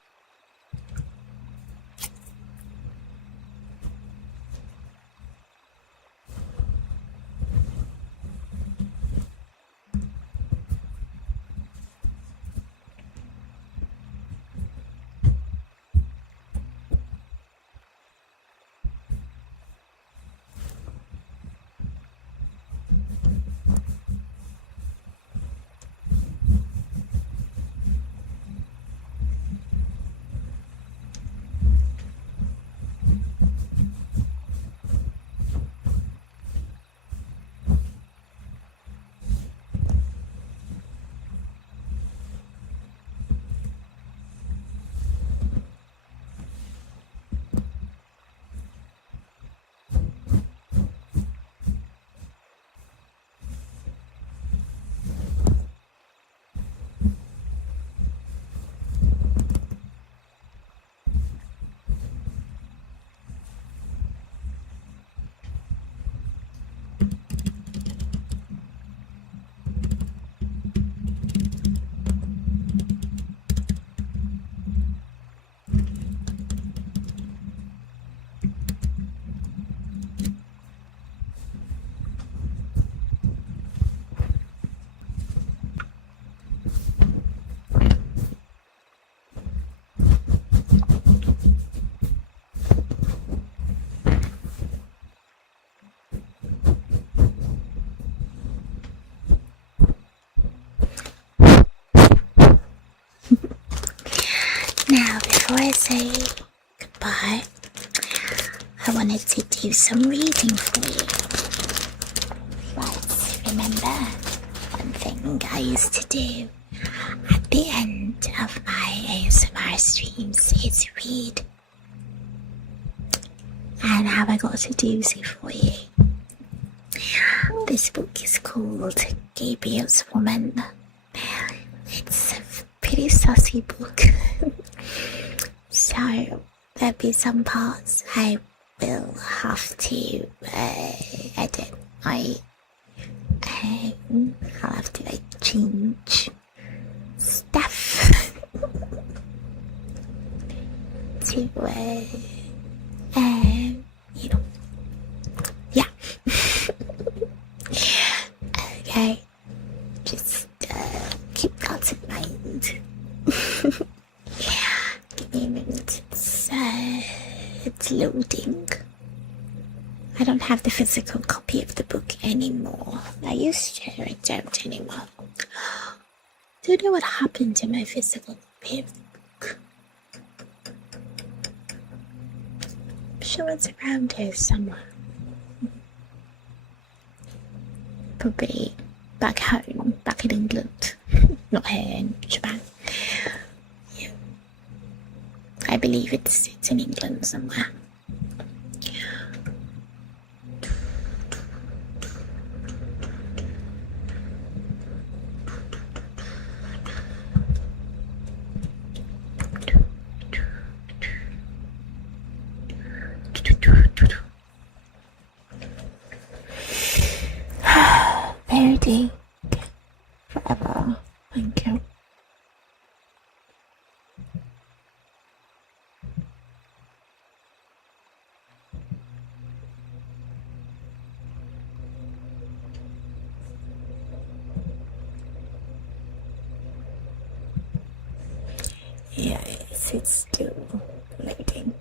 I wanted to do some reading for you. But remember, one thing I used to do at the end of my ASMR streams is read. And now I got a doozy for you. This book is called Gabriel's Woman. It's a pretty sussy book. So there'll be some parts I will have to edit. I'll have to change stuff to yeah. Okay, just keep that in mind. Give me a minute. It's loading. I don't have the physical copy of the book anymore. I used to, I don't anymore. Don't know what happened to my physical copy of the book. I'm sure it's around here somewhere. Probably back home, back in England. Not here in Japan. Yeah. I believe it's in England somewhere. Verity, forever, thank you. Yes, it's still loading.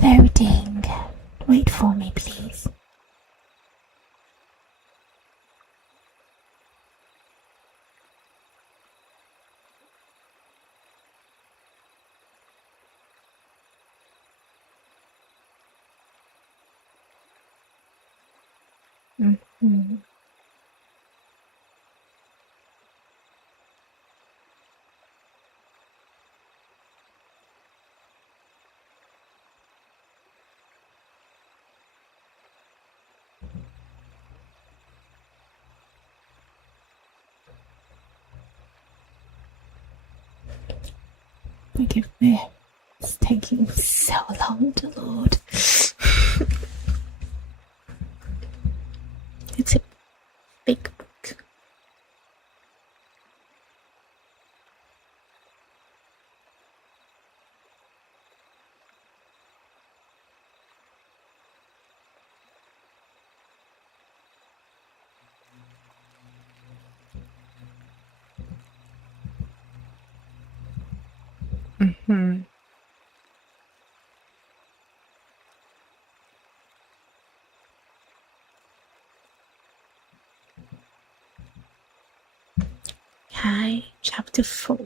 Loading. Wait for me, please. Mm-hmm. Forgive me. It's taking so long to load. It's a big book. Mm-hmm. Hi, chapter 4.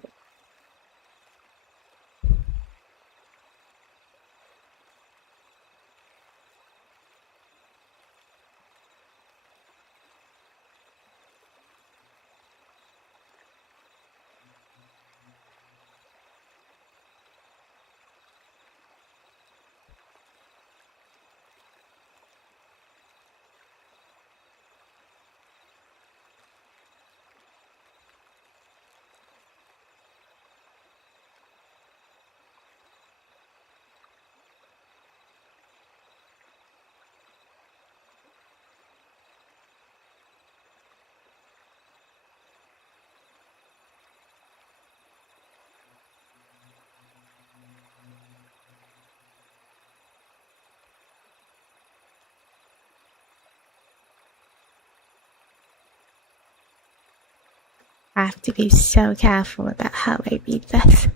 I have to be so careful about how I read this.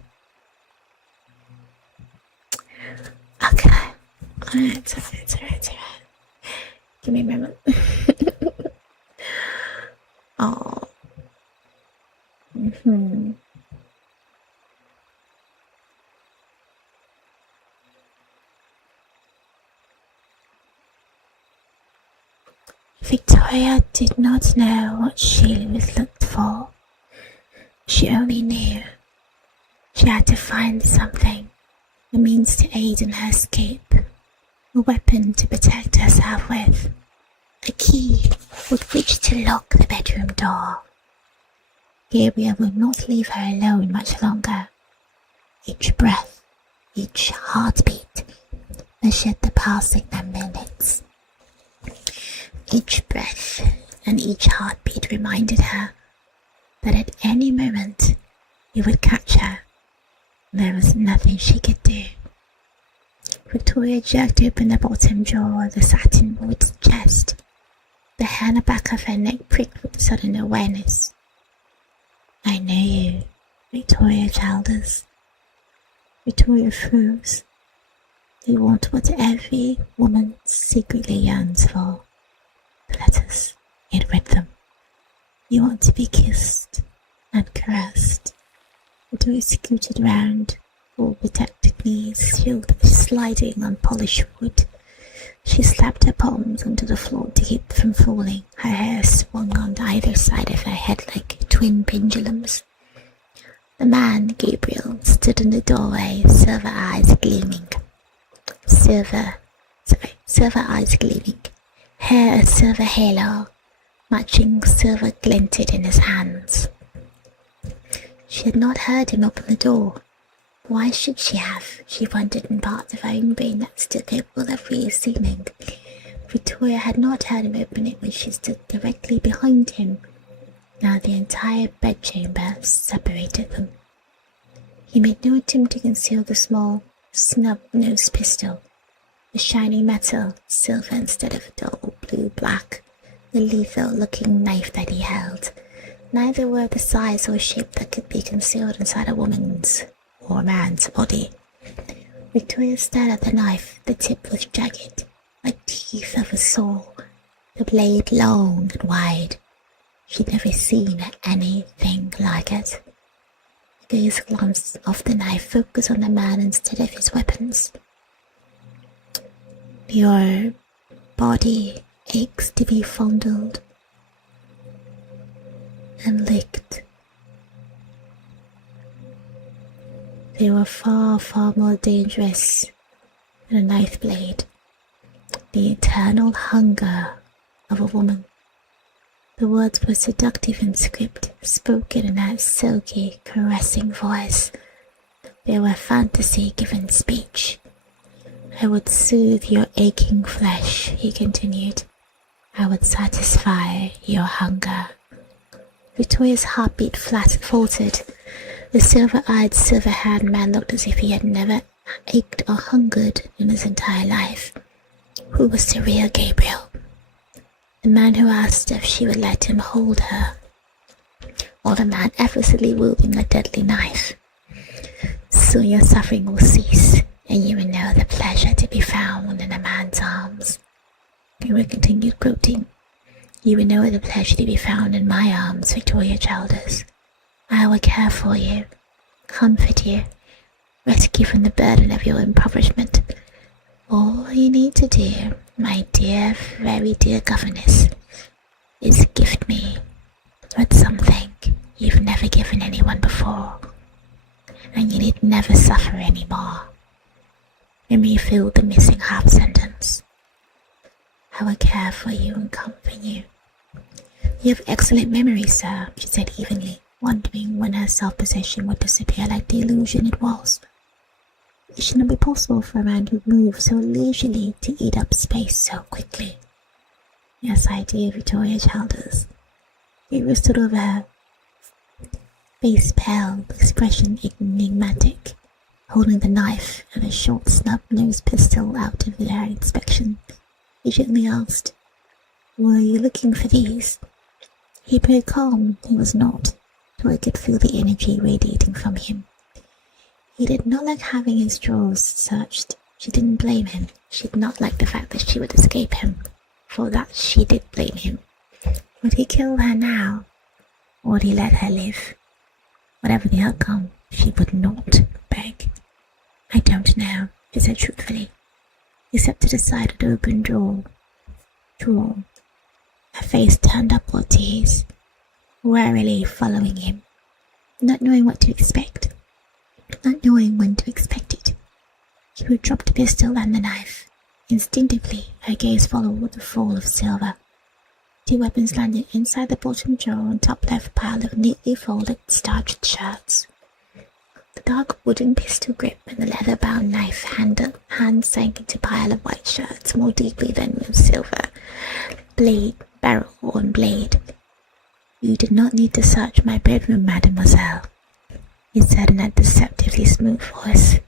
Okay. Alright. Give me a moment. Oh. Victoria did not know what Sheila was looked for. She only knew she had to find something, a means to aid in her escape, a weapon to protect herself with, a key with which to lock the bedroom door. Gabriel would not leave her alone much longer. Each breath, each heartbeat, measured the passing of minutes. Each breath and each heartbeat reminded her that at any moment he would catch her. There was nothing she could do. Victoria jerked open the bottom drawer of the satin wood chest. The hair on the back of her neck pricked with sudden awareness. I know you, Victoria Childers. Victoria froze. You want what every woman secretly yearns for. The letters, it read them. You want to be kissed and caressed. Victoria scooted round, all protected knees filled with sliding unpolished wood. She slapped her palms onto the floor to keep from falling. Her hair swung on either side of her head like twin pendulums. The man, Gabriel, stood in the doorway, silver eyes gleaming. Silver eyes gleaming. Hair a silver halo, matching silver glinted in his hands. She had not heard him open the door. Why should she have? She wondered in parts of her own brain that still capable of reasoning. Victoria had not heard him open it when she stood directly behind him. Now the entire bedchamber separated them. He made no attempt to conceal the small, snub-nosed pistol. The shiny metal, silver instead of dull blue-black, the lethal-looking knife that he held. Neither were the size or shape that could be concealed inside a woman's or a man's body. Victoria stared at the knife. The tip was jagged, like teeth of a saw, the blade long and wide. She'd never seen anything like it. The gaze glanced off the knife, focused on the man instead of his weapons. Your body aches to be fondled and licked. They were far, far more dangerous than a knife blade. The eternal hunger of a woman. The words were seductive in script, spoken in a silky, caressing voice. They were fantasy given speech. I would soothe your aching flesh, he continued. I would satisfy your hunger. Victoria's heartbeat faltered. The silver-eyed, silver-haired man looked as if he had never ached or hungered in his entire life. Who was the real Gabriel? The man who asked if she would let him hold her, or the man effortlessly wielding a deadly knife? Soon your suffering will cease, and you will know the pleasure to be found in a man's arms. Gabriel continued quoting. You will know the pleasure to be found in my arms, Victoria Childers. I will care for you, comfort you, rescue from the burden of your impoverishment. All you need to do, my dear, very dear governess, is gift me with something you've never given anyone before, and you need never suffer any more. Let me fill the missing half sentence. I will care for you and comfort you. You have excellent memory, sir, she said evenly, wondering when her self-possession would disappear like the illusion it was. It should not be possible for a man who moved so leisurely to eat up space so quickly. Yes, I do, Victoria Childers. He rested over her, face pale, expression enigmatic, holding the knife and a short snub-nosed pistol out of their inspection. He gently asked, Were you looking for these? He appeared calm. He was not. Tori could feel the energy radiating from him. He did not like having his drawers searched. She didn't blame him. She did not like the fact that she would escape him. For that she did blame him. Would he kill her now? Or would he let her live? Whatever the outcome, she would not beg. I don't know, she said truthfully. Except to the side of the open drawer. Her face turned upward to his, warily following him, not knowing what to expect, not knowing when to expect it. He would drop the pistol and the knife. Instinctively, her gaze followed the fall of silver. 2 weapons landed inside the bottom drawer on top left pile of neatly folded starched shirts. The dark wooden pistol grip and the leather-bound knife hand sank into pile of white shirts more deeply than with silver. Blade, barrel on blade. You did not need to search my bedroom, mademoiselle, he said in a deceptively smooth voice.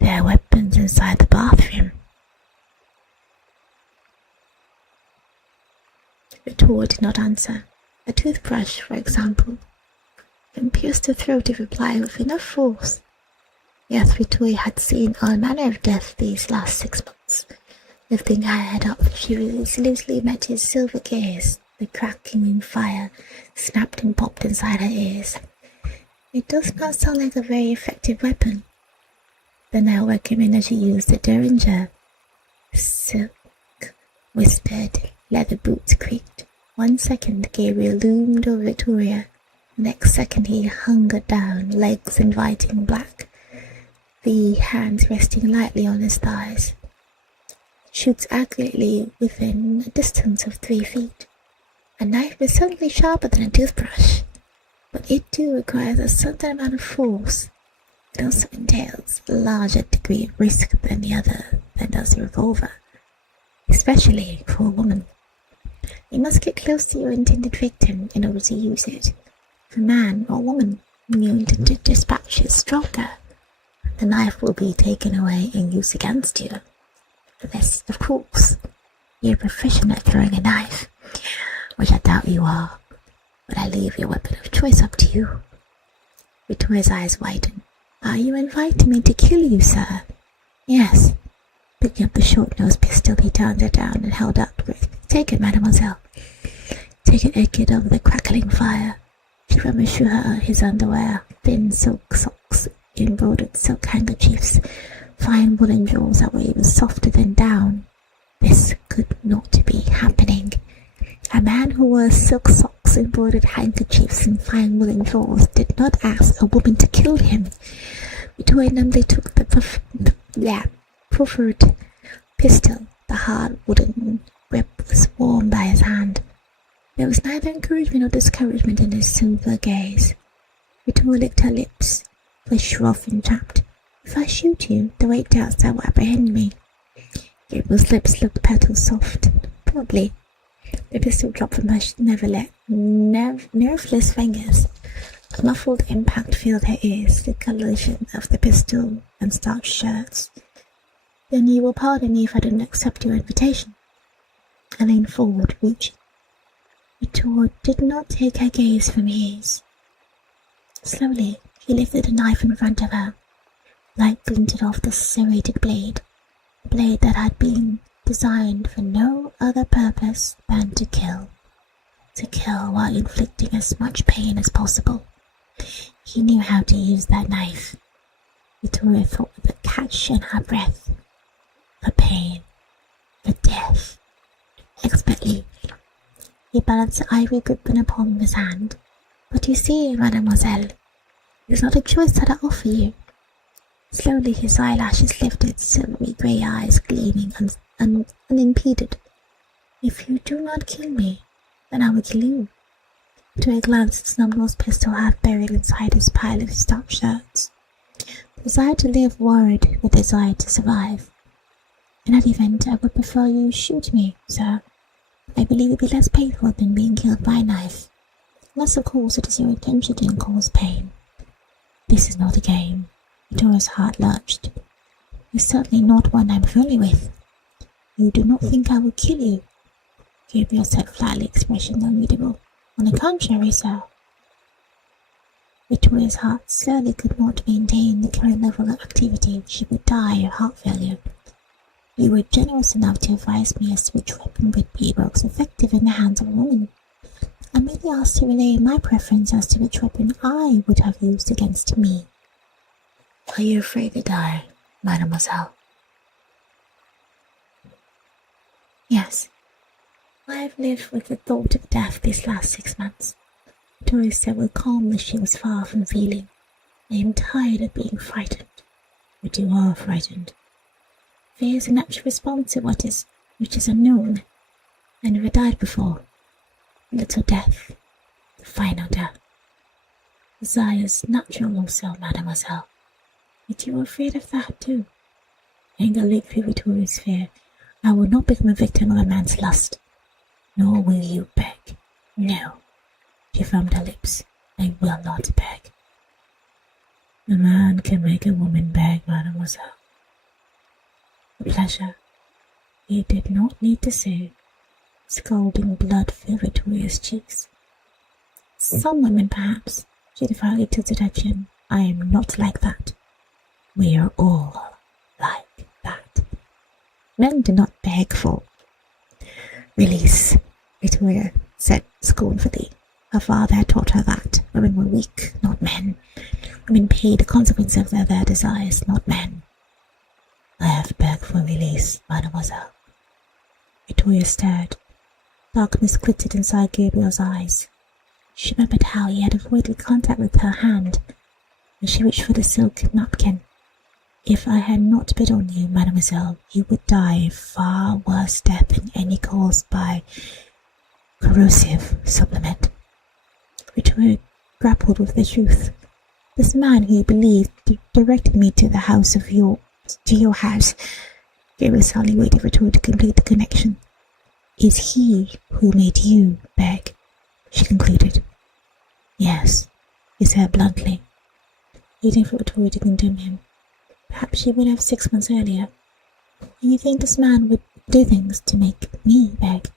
There are weapons inside the bathroom. The tour did not answer. A toothbrush, for example, and pierced her throat to reply with enough force. Yes, Vittori had seen all manner of death these last 6 months. Lifting her head up, she resolutely met his silver gaze. The crackling fire snapped and popped inside her ears. It does not sound like a very effective weapon. Then I welcome in as she used the derringer. Silk, whispered. Leather boots creaked. 1 second, Gabriel loomed over Victoria. The next second, he hungered down, legs inviting black, the hands resting lightly on his thighs. Shoots accurately within a distance of 3 feet. A knife is certainly sharper than a toothbrush, but it too requires a certain amount of force. It also entails a larger degree of risk than does a revolver, especially for a woman. You must get close to your intended victim in order to use it. If a man or woman you intend to dispatch is stronger, the knife will be taken away and used against you. Unless, of course, you're proficient at throwing a knife, which I doubt you are, but I leave your weapon of choice up to you. Victoria's eyes widened. Are you inviting me to kill you, sir? Yes. Picking up the short-nosed pistol, he turned it down and held up with, Take it, mademoiselle. Take it, echoed over the crackling fire. She rummaged through his underwear, thin silk socks, embroidered silk handkerchiefs, fine woolen drawers that were even softer than down. This could not be happening. A man who wore silk socks, embroidered handkerchiefs, and fine woolen drawers did not ask a woman to kill him. Victoria numbly took the proffered pistol. The hard wooden grip was warm by his hand. There was neither encouragement nor discouragement in his silver gaze. Victoria licked her lips, flesh rough and chapped. If I shoot you, the weight doubts that will apprehend me. Gabriel's lips looked petal soft. Probably. The pistol dropped from her nerveless fingers. A muffled impact filled her ears, the collision of the pistol and starched shirts. Then you will pardon me if I don't accept your invitation. I leaned forward, reaching. Victoria did not take her gaze from his. Slowly, he lifted the knife in front of her. Light glinted off the serrated blade, a blade that had been designed for no other purpose than to kill. To kill while inflicting as much pain as possible. He knew how to use that knife. Victoria thought with a catch in her breath. For pain. For death. Expertly. He balanced the ivory grip in the palm of his hand. But you see, mademoiselle, it is not a choice that I offer you. Slowly his eyelashes lifted, silvery grey eyes gleaming unimpeded. If you do not kill me, then I will kill you. Victoria glanced at the snub-nosed pistol half buried inside his pile of starched shirts. The desire to live worried the desire to survive. In that event, I would prefer you shoot me, sir. I believe it would be less painful than being killed by a knife. Unless, of course, it is your intention to cause pain. This is not a game. Victoria's heart lurched. It's certainly not one I'm friendly with. You do not think I will kill you? Gabriel said flatly, expression unreadable. On the contrary, sir. Victoria's heart slowly could not maintain the current level of activity. She would die of heart failure. You were generous enough to advise me as to which weapon would be most effective in the hands of a woman. I merely asked to relay my preference as to which weapon I would have used against me. Are you afraid to die, mademoiselle? Yes. I have lived with the thought of death these last 6 months. Victoria said with calm that she was far from feeling. I am tired of being frightened. But you are frightened. Fear is a natural response to which is unknown. I never died before. A little death. The final death. Desire is natural also, mademoiselle. But you are afraid of that too. Anger leaked through Victoria's fear. I will not become a victim of a man's lust. Nor will you beg. No. She firmed her lips. I will not beg. A man can make a woman beg, mademoiselle. For pleasure. He did not need to say. Scalding blood filled Victoria's cheeks. Some women, perhaps. She defiantly tilted her chin. I am not like that. We are all like that. Men do not beg for release, Victoria said scornfully. Her father had taught her that women were weak, not men. Women paid the consequences of their desires, not men. I have begged for release, mademoiselle. Victoria stared. Darkness glittered inside Gabriel's eyes. She remembered how he had avoided contact with her hand when she reached for the silk napkin. If I had not bid on you, mademoiselle, you would die a far worse death than any caused by corrosive supplement. Victoria grappled with the truth. This man who you believed directed me to your house. Gabriel suddenly waited for Victoria to complete the connection. Is he who made you beg? She concluded. Yes, he said bluntly, waiting for Victoria to condemn him. Perhaps she would have 6 months earlier. Do you think this man would do things to make me beg?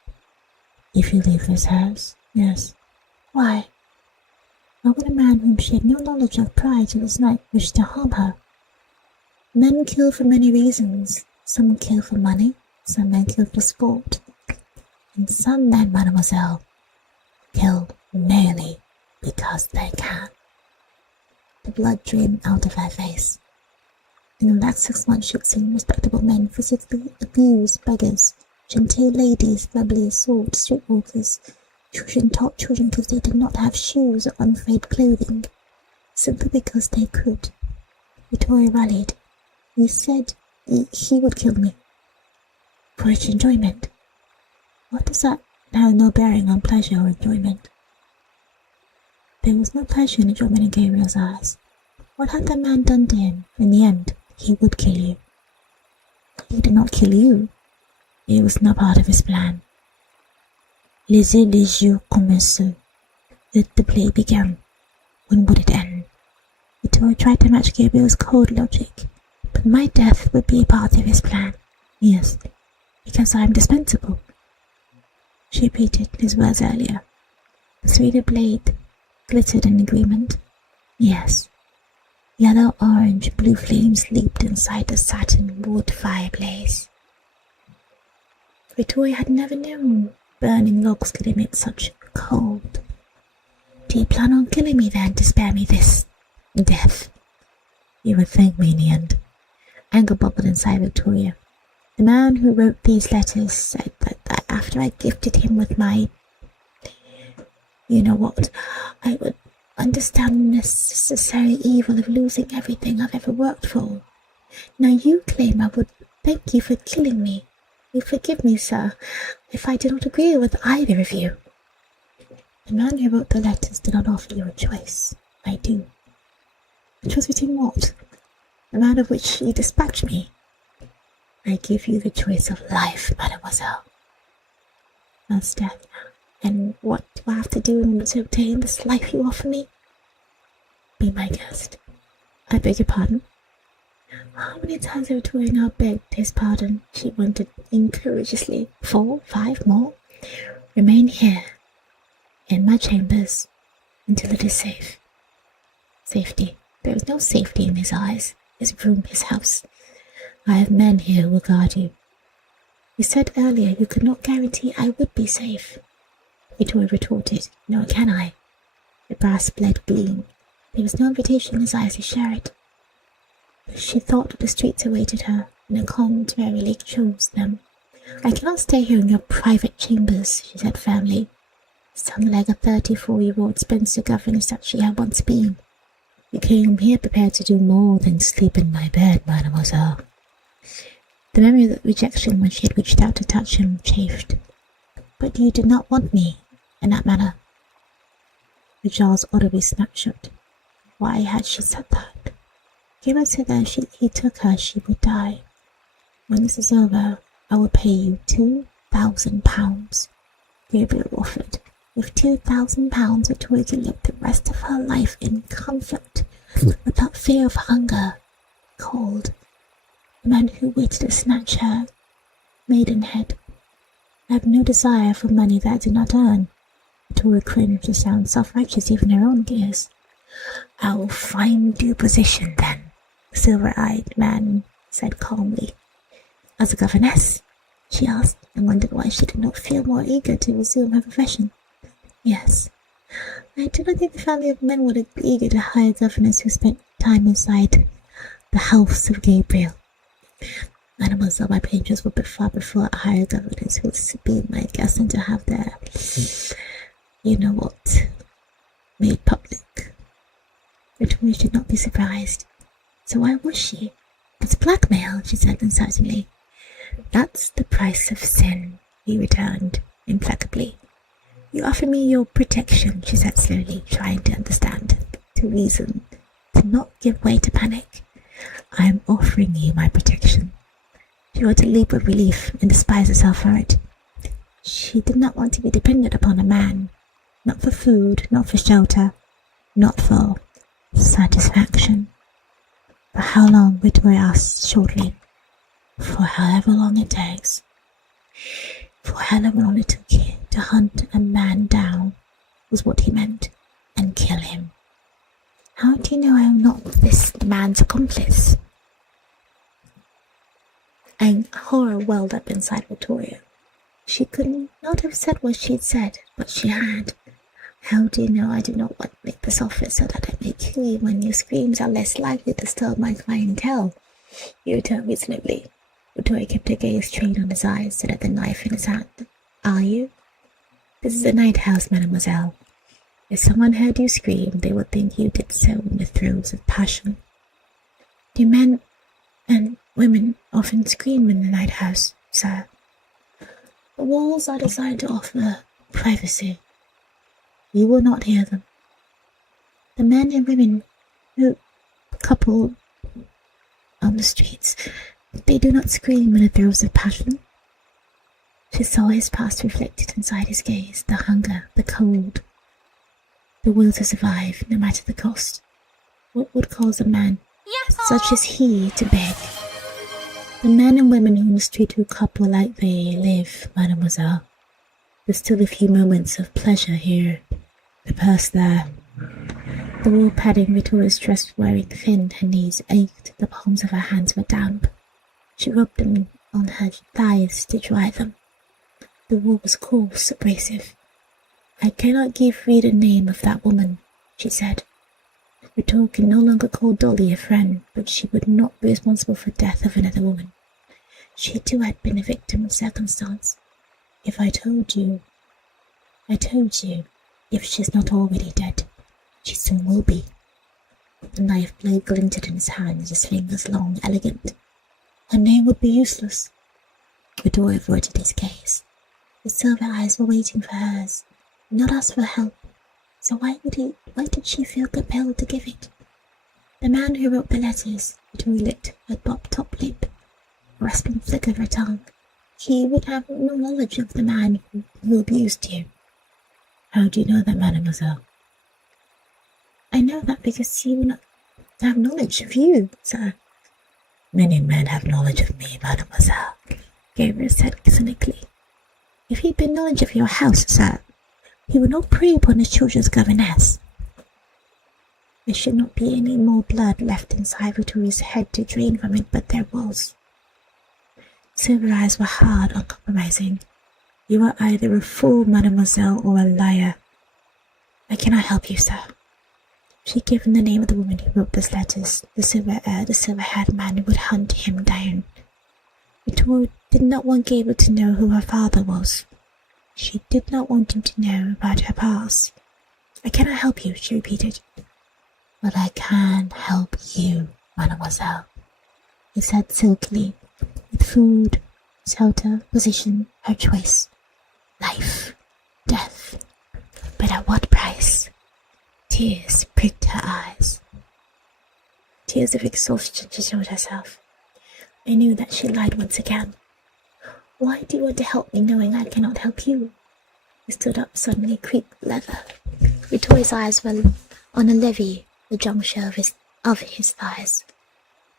If you leave this house, yes. Why? Why would a man whom she had no knowledge of prior to this night wish to harm her? Men kill for many reasons. Some kill for money, some men kill for sport. And some men, mademoiselle, kill merely because they can. The blood drained out of her face. In the last 6 months she had seen respectable men physically abuse beggars, genteel ladies verbally assault streetwalkers, children taught children because they did not have shoes or unfaded clothing, simply because they could. Victoria rallied. He said he would kill me. For its enjoyment. What does that have no bearing on pleasure or enjoyment? There was no pleasure and enjoyment in Gabriel's eyes. What had the man done to him? In the end, he would kill you. He did not kill you. It was not part of his plan. Laissez les jeux commencer. Let the play begin. When would it end? Victoria tried to match Gabriel's cold logic. But my death would be a part of his plan. Yes, because I am dispensable. She repeated his words earlier. The threaded blade glittered in agreement. Yes. Yellow, orange, blue flames leaped inside the satin wood fireplace. Victoria had never known burning logs could emit such cold. Do you plan on killing me then to spare me this death? You would thank me in the end. Anger bubbled inside Victoria. The man who wrote these letters said that after I gifted him with my... you know what, I would understand the necessary evil of losing everything I've ever worked for. Now you claim I would thank you for killing me. You forgive me, sir, if I do not agree with either of you. The man who wrote the letters did not offer you a choice. I do. A choice between what? The man of which you dispatched me. I give you the choice of life, mademoiselle. That's death now. And what do I have to do in order to obtain this life you offer me? Be my guest. I beg your pardon? How many times have Victoria now begged his pardon? She wondered encourageously. 4, 5 more? Remain here, in my chambers, until it is safe. Safety. There is no safety in his eyes, his room, his house. I have men here who will guard you. You said earlier you could not guarantee I would be safe. Vittoria retorted, nor can I. The brass blade gleamed. There was no invitation in his eyes to share it. She thought the streets awaited her, and a contrarily chose them. I cannot stay here in your private chambers, she said firmly. Sounded like a 34-year-old spinster governess that she had once been. You came here prepared to do more than sleep in my bed, mademoiselle. The memory of rejection when she had reached out to touch him chafed. But you did not want me, in that manner. The jaws audibly snapped shut. Why had she said that? Gabriel said that if he took her, she would die. When this is over, I will pay you £2,000. Gabriel offered. With £2,000, Victoria could live the rest of her life in comfort, without fear of hunger, cold. The man who waited to snatch her maidenhead. I have no desire for money that I do not earn. Victoria cringed to sound self-righteous even in her own ears. I will find you position then, the silver-eyed man said calmly. As a governess? She asked, and wondered why she did not feel more eager to resume her profession. Yes. I do not think the family of men would be eager to hire a governess who spent time inside the house of Gabriel. Mademoiselle, my patrons would far prefer a higher governess who would be my guest and to have their, made public. Victoria should not be surprised. So why was she? It's blackmail, she said uncertainly. That's the price of sin, he returned implacably. You offer me your protection, she said slowly, trying to understand, to reason, to not give way to panic. I am offering you my protection. She wrote a leap of relief and despised herself for it. She did not want to be dependent upon a man, not for food, not for shelter, not for satisfaction. For how long, Victoria asked shortly. For however long it takes. For however long it took you to hunt a man down, was what he meant, and kill him. How do you know I am not this man's accomplice? And horror welled up inside Victoria. She could not have said what she had said, but she had. How do you know I do not want to make this offer so that I may kill you when your screams are less likely to disturb my clientele? You returned reasonably. Victoria kept her gaze trained on his eyes, set at the knife in his hand. Are you? This is a night house, mademoiselle. If someone heard you scream, they would think you did so in the throes of passion. Do men and women often scream in the night house, sir? The walls are designed to offer privacy. You will not hear them. The men and women who couple on the streets, they do not scream in the throes of passion. She saw his past reflected inside his gaze, the hunger, the cold, the will to survive, no matter the cost. What would cause a man such as he to beg? The men and women on the street who couple like they live, mademoiselle. There's still a few moments of pleasure here, the purse there. The wool padding Victoria's dress wearing thin, her knees ached, the palms of her hands were damp. She rubbed them on her thighs to dry them. The wool was coarse, abrasive. I cannot give you the name of that woman, she said. Victoria can no longer call Dolly a friend, but she would not be responsible for the death of another woman. She too had been a victim of circumstance. If I told you, if she's not already dead, she soon will be. The knife blade glinted in his hand, his fingers long, elegant. Her name would be useless. Victoria averted his gaze. His silver eyes were waiting for hers, not ask for help. So why did she feel compelled to give it? The man who wrote the letters, Victoria licked her top lip, a rasping flick of her tongue. He would have no knowledge of the man who abused you. How do you know that, mademoiselle? I know that because he will not have knowledge of you, sir. Many men have knowledge of me, mademoiselle, Gabriel said cynically. If he'd been knowledge of your house, sir, he would not prey upon his children's governess. There should not be any more blood left inside Victoria's head to drain from it, but there was. Silver eyes were hard, uncompromising. You are either a fool, mademoiselle, or a liar. I cannot help you, sir. She had given the name of the woman who wrote those letters, the silver-haired man who would hunt him down. Victoria did not want Gabriel to know who her father was. She did not want him to know about her past. I cannot help you, she repeated. But I can help you, mademoiselle, he said silkily, with food, shelter, position, her choice. Life, death. But at what price? Tears pricked her eyes. Tears of exhaustion, she told herself. I knew that she lied once again. Why do you want to help me knowing I cannot help you? He stood up suddenly, creaked leather. Victoria's eyes were on a levy, the juncture of his thighs.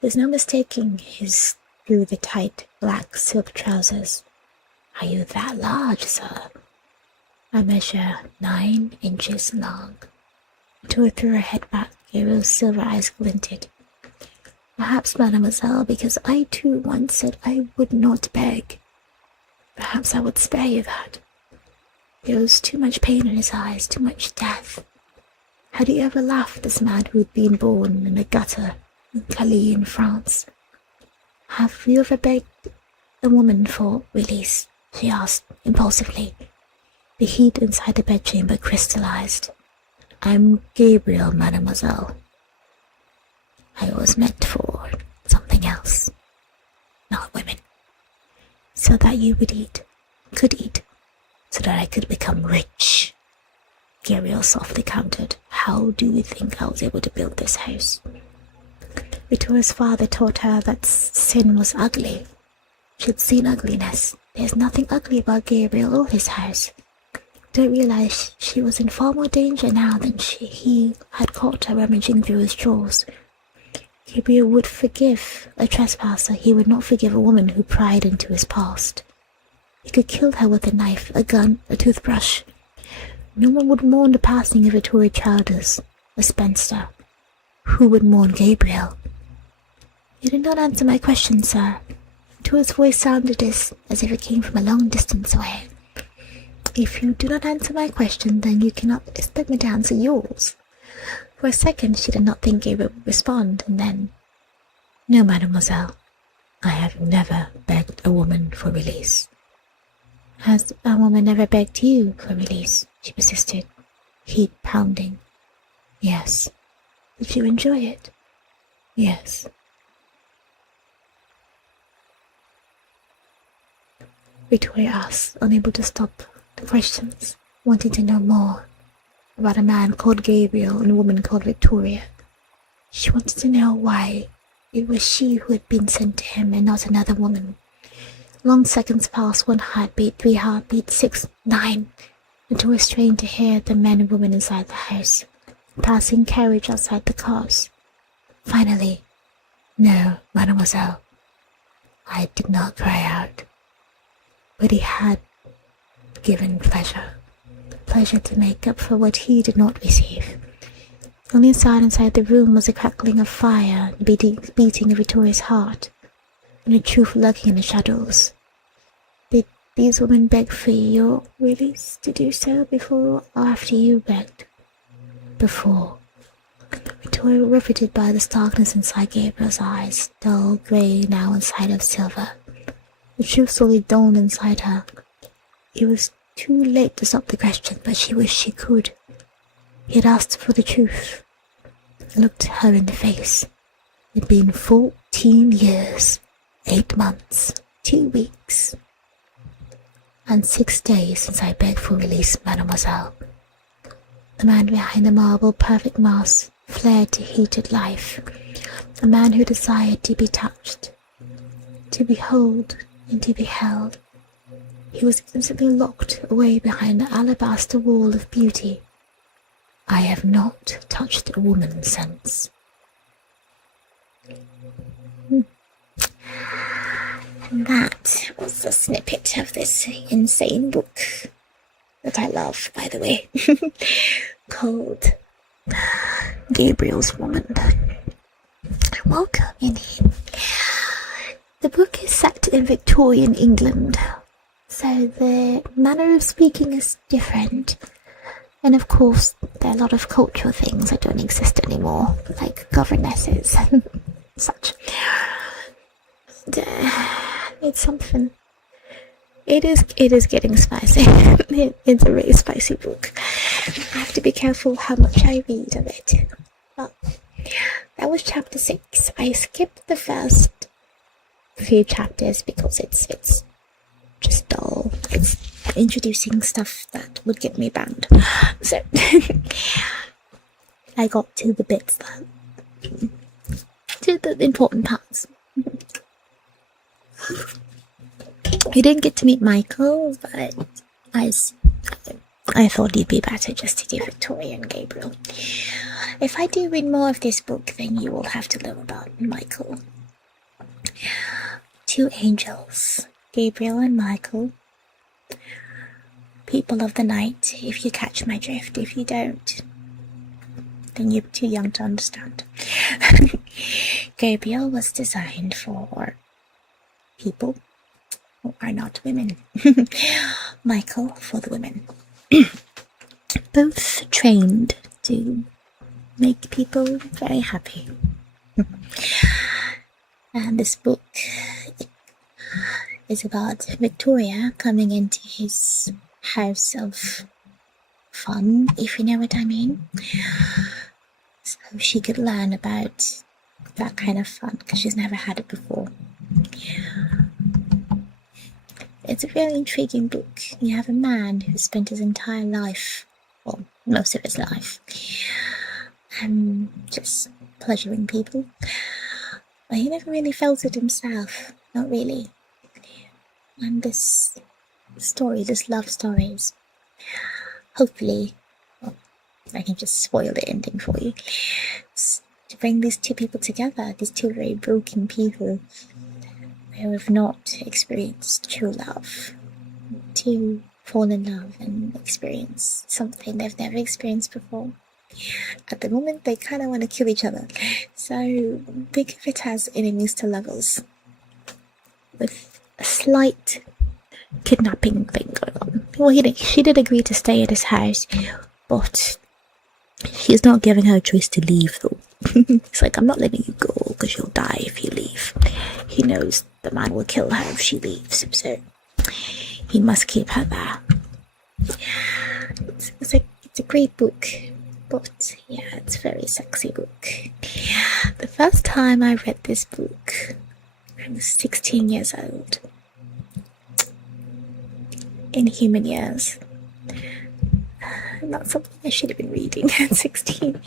There's no mistaking his through the tight black silk trousers. Are you that large, sir? I measure 9 inches long. Victoria threw her head back. Gabriel's silver eyes glinted. Perhaps, mademoiselle, because I too once said I would not beg. Perhaps I would spare you that. There was too much pain in his eyes, too much death. Had he ever laughed at this man who had been born in a gutter in Calais in France? Have you ever begged a woman for release? She asked impulsively. The heat inside the bedchamber crystallized. I'm Gabriel, mademoiselle. I was meant for something else, not women. So that you could eat, so that I could become rich. Gabriel softly countered. How do you think I was able to build this house? Victoria's father taught her that sin was ugly. She had seen ugliness. There's nothing ugly about Gabriel or his house. Don't realize she was in far more danger now than he had caught her rummaging through his drawers. Gabriel would forgive a trespasser. He would not forgive a woman who pried into his past. He could kill her with a knife, a gun, a toothbrush. No one would mourn the passing of Victoria Childers, a spinster. Who would mourn Gabriel? You did not answer my question, sir. Victoria's voice sounded as if it came from a long distance away. If you do not answer my question, then you cannot expect me to answer yours. For a second she did not think Gabriel would respond, and then, No, mademoiselle, I have never begged a woman for release. Has a woman ever begged you for release? She persisted, heat pounding. Yes. Did you enjoy it? Yes. Victoria asked, unable to stop the questions, wanting to know more about a man called Gabriel and a woman called Victoria. She wanted to know why it was she who had been sent to him and not another woman. Long seconds passed, 1 heartbeat, 3 heartbeats, 6, 9. Victoria strained to hear the men and women inside the house, passing carriage outside the cars. Finally, No, mademoiselle, I did not cry out. But he had given pleasure to make up for what he did not receive. On the inside the room was a crackling of fire, the beating of Victoria's heart, and a truth lurking in the shadows. Did these women beg for your release to do so before or after you begged? Before. Victoria, riveted by the starkness inside Gabriel's eyes, dull grey now inside of silver. The truth slowly dawned inside her. It was too late to stop the question, but she wished she could. He had asked for the truth. He looked her in the face. It had been 14 years, 8 months, 2 weeks, and 6 days since I begged for release, mademoiselle. The man behind the marble perfect mask flared to heated life. A man who desired to be touched, to behold, and to be held. He was instantly locked away behind the alabaster wall of beauty. I have not touched a woman since. And that was a snippet of this insane book that I love, by the way, called Gabriel's woman. Welcome in here. The book is set in Victorian England, so the manner of speaking is different. And of course, there are a lot of cultural things that don't exist anymore, like governesses and such. It's something. It is getting spicy. It's a really spicy book. I have to be careful how much I read of it. But that was chapter 6. I skipped the first few chapters because it's just dull. It's introducing stuff that would get me banned. So I got to the bits that to the important parts. We didn't get to meet Michael, but I thought it'd be better just to do Victoria and Gabriel. If I do read more of this book, then you will have to know about Michael. 2 angels, Gabriel and Michael. People of the night, if you catch my drift. If you don't, then you're too young to understand. Gabriel was designed for people who are not women. Michael for the women. Both trained to make people very happy. And this book is about Victoria coming into his house of fun, if you know what I mean. So she could learn about that kind of fun, because she's never had it before. It's a really intriguing book. You have a man who spent his entire life, well, most of his life, just pleasuring people. But he never really felt it himself. Not really. And this love stories, hopefully, well, I can just spoil the ending for you, to bring these 2 people together, these 2 very broken people who have not experienced true love, to fall in love and experience something they've never experienced before. At the moment, they kind of want to kill each other, so think of it as enemies to lovers, with a slight kidnapping thing going on. Well, she did agree to stay at his house, but he's not giving her a choice to leave, though. He's like, I'm not letting you go because you'll die if you leave. He knows the man will kill her if she leaves, so he must keep her there. It's a great book, but yeah, it's a very sexy book. The first time I read this book, I was 16 years old. In human years. Not something I should have been reading at 16.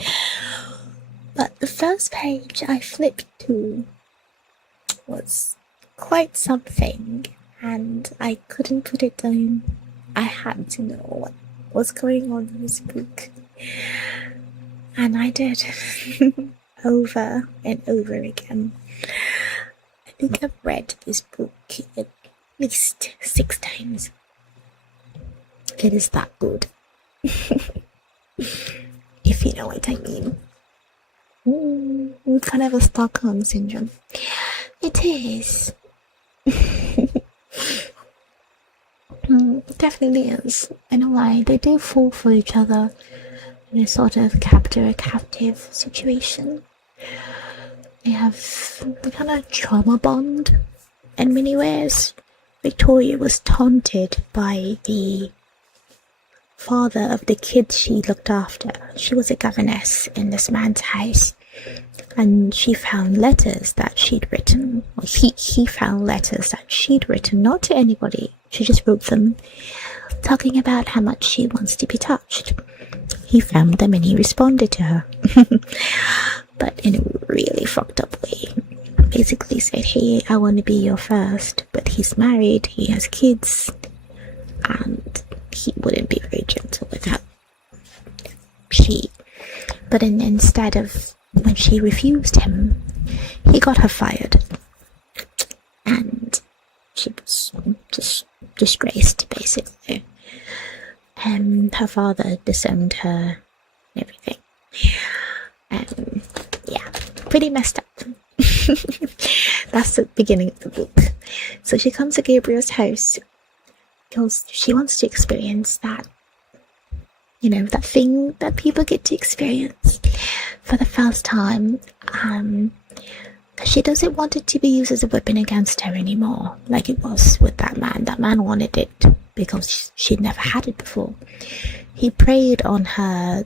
But the first page I flipped to was quite something, and I couldn't put it down. I had to know what was going on in this book. And I did. Over and over again. I think I've read this book at least 6 times. It is that good. If you know what I mean. Kind of a Stockholm syndrome. It is. It definitely is. In a way, they do fall for each other in a sort of captor-captive situation. They have a kind of trauma bond in many ways. Victoria was taunted by the father of the kids she looked after. She was a governess in this man's house, and she found letters that she'd written. Well, he found letters that she'd written, not to anybody. She just wrote them, talking about how much she wants to be touched. He found them and he responded to her, but in a really fucked up way. Basically said, hey, I want to be your first, but he's married, he has kids, and he wouldn't be very gentle with her. But instead of, when she refused him, he got her fired. And she was just disgraced, basically. And her father disowned her and everything. Yeah, pretty messed up. That's the beginning of the book. So she comes to Gabriel's house because she wants to experience that, that thing that people get to experience for the first time. She doesn't want it to be used as a weapon against her anymore, like it was with that man. That man wanted it because she'd never had it before. He preyed on her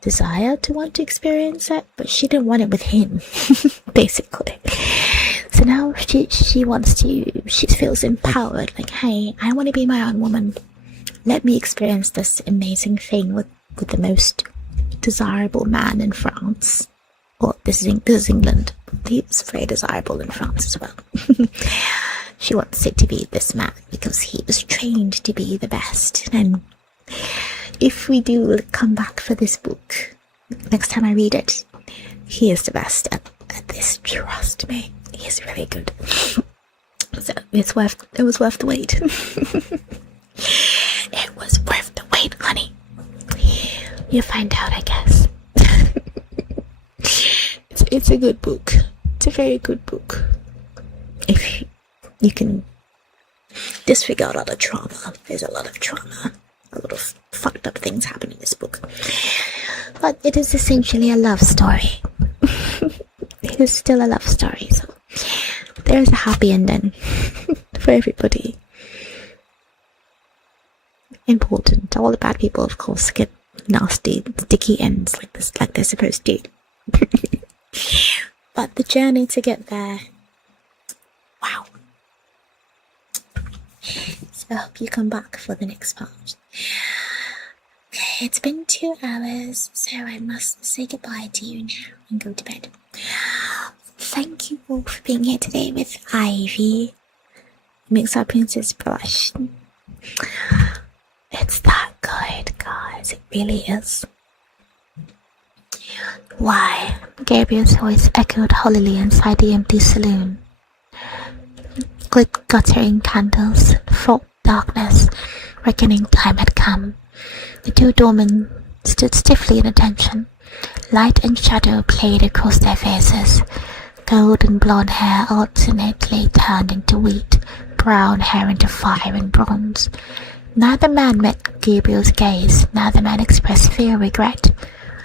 desire to want to experience it, but she didn't want it with him, basically. So now she wants to, she feels empowered, like, hey, I want to be my own woman. Let me experience this amazing thing with the most desirable man in France. Well, this is England. He's very desirable in France as well. She wants it to be this man because he was trained to be the best. And if we do come back for this book, next time I read it, he is the best at this. Trust me, he's really good. So it was worth the wait. It was worth the wait, honey. You'll find out, I guess. It's a good book. It's a very good book. If you can disregard all the trauma. There's a lot of trauma. A lot of fucked up things happen in this book. But it is essentially a love story. It is still a love story, so there's a happy ending for everybody. Important. All the bad people, of course, get nasty, sticky ends like they're supposed to. But the journey to get there, wow. So I hope you come back for the next part. Okay, it's been 2 hours, so I must say goodbye to you now and go to bed. Thank you all for being here today with Aivee. It makes our princess blush. It's that good, guys. It really is. Why? Gabriel's voice echoed hollowly inside the empty saloon. Guttering candles, full darkness, reckoning time had come. The 2 doormen stood stiffly in attention. Light and shadow played across their faces. Gold and blonde hair alternately turned into wheat, brown hair into fire and bronze. Neither man met Gabriel's gaze, neither man expressed fear or regret.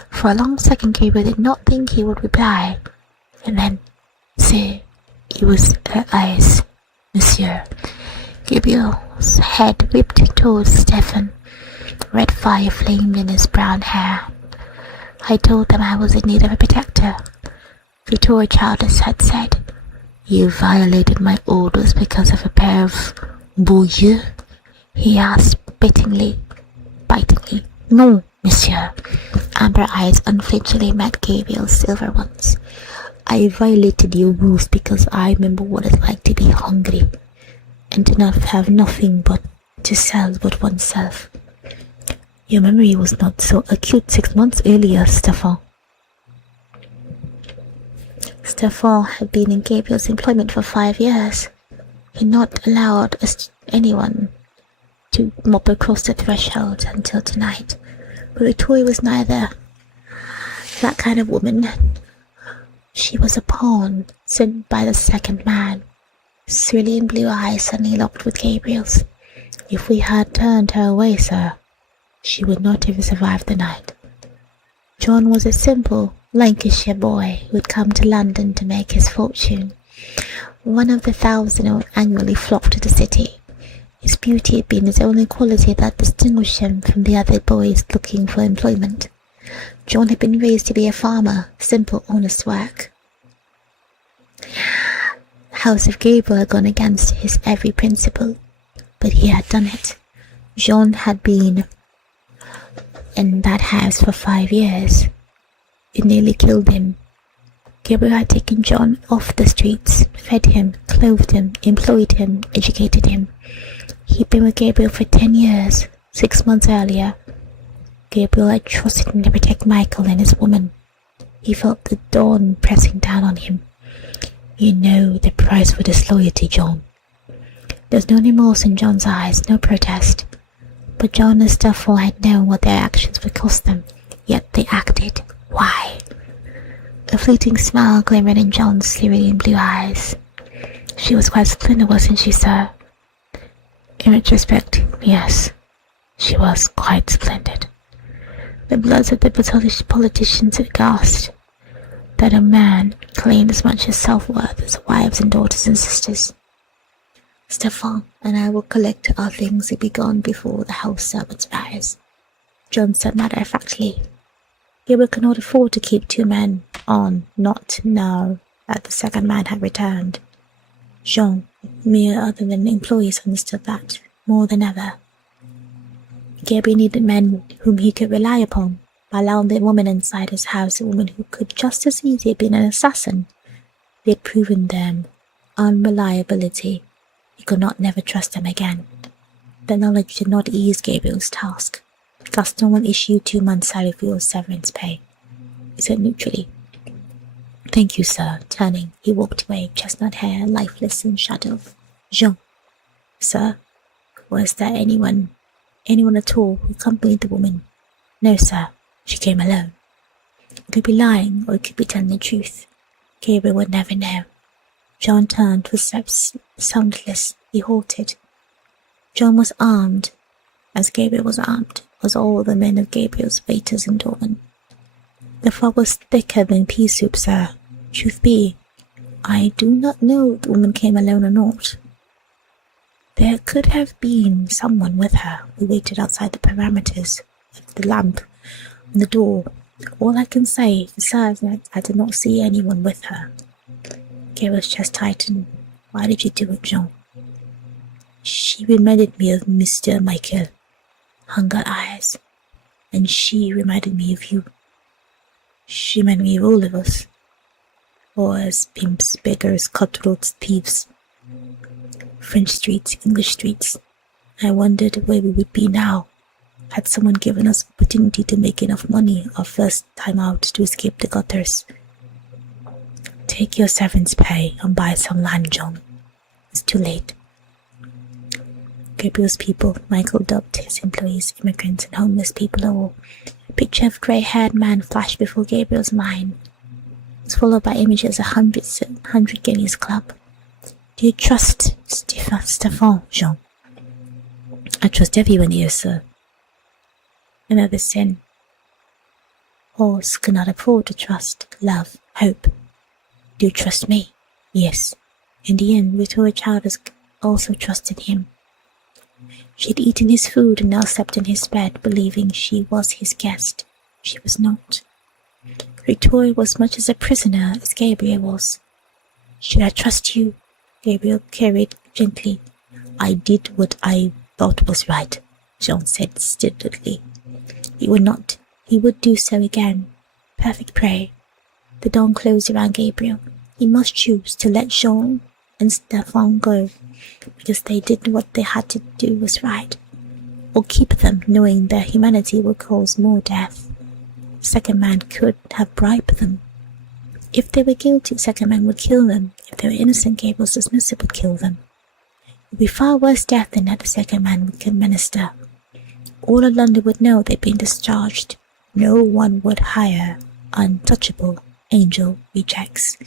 For a long second Gabriel did not think he would reply. And then, see, it was her eyes, monsieur. Gabriel's head whipped towards Stefan. Red fire flamed in his brown hair. I told them I was in need of a protector. Victoria Childers had said, you violated my orders because of a pair of bouilleux? He asked bitingly. No, monsieur. Amber eyes unflinchingly met Gabriel's silver ones. I violated your rules because I remember what it's like to be hungry and to not have nothing but to sell but oneself. Your memory was not so acute 6 months earlier, Stefan. Stefan had been in Gabriel's employment for 5 years. He not allowed anyone to mop across the threshold until tonight. But Victoria was neither that kind of woman. She was a pawn sent by the second man. Cerulean blue eyes suddenly locked with Gabriel's. If we had turned her away, sir, she would not have survived the night. John was a simple Lancashire boy who had come to London to make his fortune. One of the 1,000 who annually flocked to the city. His beauty had been his only quality that distinguished him from the other boys looking for employment. John had been raised to be a farmer, simple, honest work. The house of Gabriel had gone against his every principle, but he had done it. John had been in that house for 5 years. It nearly killed him. Gabriel had taken John off the streets, fed him, clothed him, employed him, educated him. He'd been with Gabriel for 10 years. 6 months earlier, Gabriel had trusted him to protect Michael and his woman. He felt the dawn pressing down on him. You know the price for disloyalty, John. There's no remorse in John's eyes, no protest. But John and Stefan had known what their actions would cost them, yet they acted. Why? A fleeting smile glimmered in John's cerulean blue eyes. She was quite splendid, wasn't she, sir? In retrospect, yes, she was quite splendid. The bloods of the politicians aghast that a man claimed as much as self-worth as wives and daughters and sisters. Stefan and I will collect our things and be gone before the house servants rise, John said matter-of-factly. Hewwo cannot afford to keep 2 men on, not now that the second man had returned. Jean, mere other than employees, understood that more than ever. Gabriel needed men whom he could rely upon. By allowing the woman inside his house, a woman who could just as easily have been an assassin. They had proven them unreliability. He could not never trust them again. The knowledge did not ease Gabriel's task. Gaston will issue 2 months' salary for your severance pay, he said neutrally. Thank you, sir. Turning, he walked away, chestnut hair, lifeless in shadow. Jean. Sir, was there anyone at all who accompanied the woman? No, sir. She came alone. It could be lying, or it could be telling the truth. Gabriel would never know. John turned, footsteps soundless. He halted. John was armed, as Gabriel was armed, as all the men of Gabriel's waiters in Dawn. The fog was thicker than pea soup, sir. Truth be, I do not know if the woman came alone or not. There could have been someone with her who waited outside the parameters of the lamp on the door. All I can say for certain is that I did not see anyone with her. Gabriel's chest tightened. Why did you do it, Jean? She reminded me of Mr. Michael. Hunger eyes. And she reminded me of you. She reminded me of all of us. Or as pimps, beggars, cutthroats, thieves. French streets, English streets. I wondered where we would be now, had someone given us opportunity to make enough money our first time out to escape the gutters. Take your severance pay and buy some land, John. It's too late. Gabriel's people, Michael dubbed his employees, immigrants and homeless people all. A picture of a grey-haired man flashed before Gabriel's mind. It was followed by images of 100 Guineas Club. Do you trust Stefan, Jean? I trust everyone here, sir. Another sin. Horse cannot afford to trust, love, hope. Do you trust me? Yes. In the end, Victoria Childers also trusted him. She had eaten his food and now slept in his bed, believing she was his guest. She was not. Victoria was much as a prisoner as Gabriel was. Should I trust you? Gabriel queried gently. I did what I thought was right, Jean said sturdily. He would not. He would do so again. Perfect prey. The dawn closed around Gabriel. He must choose to let Jean and Stefan go, because they did what they had to do was right, or keep them, knowing their humanity would cause more death. The second man could have bribed them. If they were guilty, the second man would kill them. If they were innocent, Gabriel's dismissal would kill them. It would be far worse death than that the second man would administer. All of London would know they'd been discharged. No one would hire untouchable angel rejects.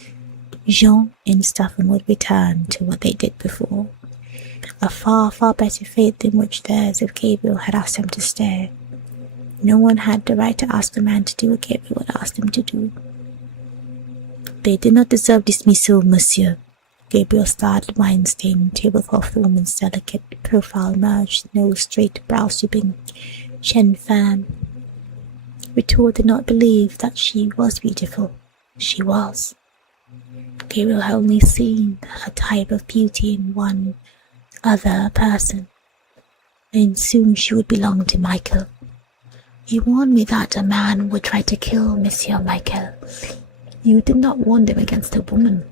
Jean and Stefan would return to what they did before. A far, far better fate than which theirs if Gabriel had asked them to stay. No one had the right to ask a man to do what Gabriel would ask them to do. They did not deserve dismissal, monsieur. Gabriel started the wine-stained tablecloth. The woman's delicate profile emerged, nose straight, brow sweeping, chin firm. Victoria did not believe that she was beautiful. She was. Gabriel had only seen her type of beauty in one other person, and soon she would belong to Michael. You warned me that a man would try to kill Monsieur Michael. You did not warn them against a woman.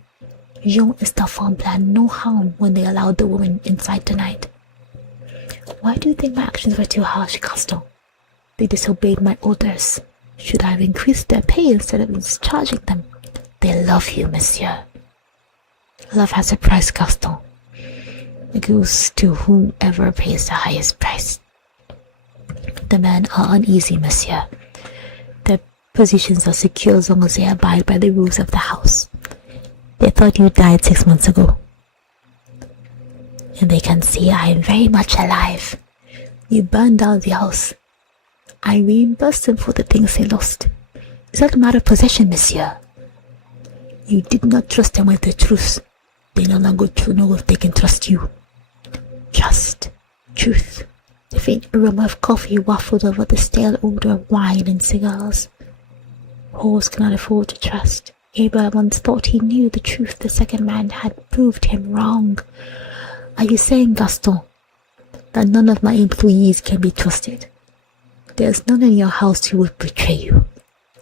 Jean and Stefan planned no harm when they allowed the woman inside tonight. Why do you think my actions were too harsh, Gaston? They disobeyed my orders. Should I have increased their pay instead of discharging them? They love you, monsieur. Love has a price, Gaston. It goes to whomever pays the highest price. The men are uneasy, monsieur. Their positions are secure as long as they abide by the rules of the house. They thought you died 6 months ago. And they can see I am very much alive. You burned down the house. I reimbursed them for the things they lost. It's not a matter of possession, monsieur. You did not trust them with the truth. They no longer know if they can trust you. Trust. Truth. The faint aroma of coffee wafted over the stale odor of wine and cigars. Whores cannot afford to trust. Gabriel once thought he knew the truth. The second man had proved him wrong. Are you saying, Gaston, that none of my employees can be trusted? There's none in your house who would betray you.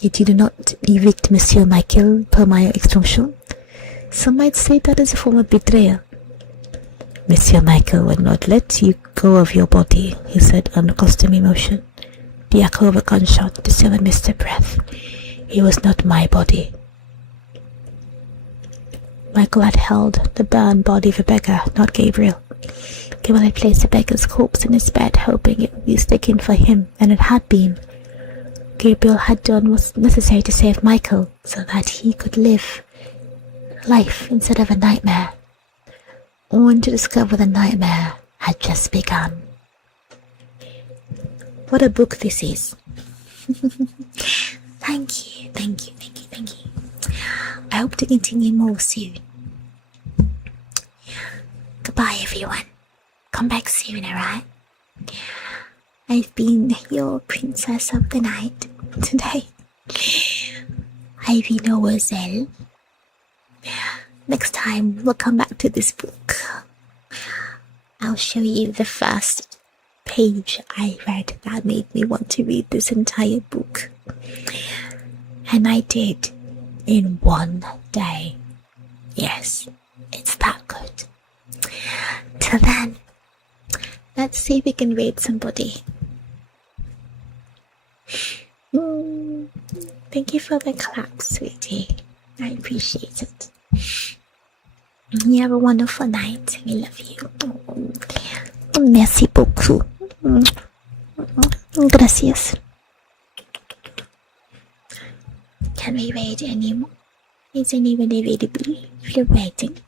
Yet you do not evict Monsieur Michael per my instruction. Some might say that is a form of betrayal. Monsieur Michael would not let you go of your body, he said, unaccustomed emotion. The echo of a gunshot, the silver mist of breath. It was not my body. Michael had held the burned body of a beggar, not Gabriel. Gabriel had placed the beggar's corpse in his bed, hoping it would be taken for him, and it had been. Gabriel had done what was necessary to save Michael, so that he could live life instead of a nightmare, only to discover the nightmare had just begun. What a book this is. Thank you. I hope to continue more soon. Goodbye, everyone. Come back soon, alright? I've been your princess of the night today. Aivee Noel. Next time, we'll come back to this book. I'll show you the first page I read that made me want to read this entire book. And I did in one day. Yes, it's that good. Till then, let's see if we can raid somebody. Thank you for the clap, sweetie. I appreciate it. You have a wonderful night. We love you. Merci beaucoup. Gracias. Can we raid anymore? Is anyone available? If you're waiting,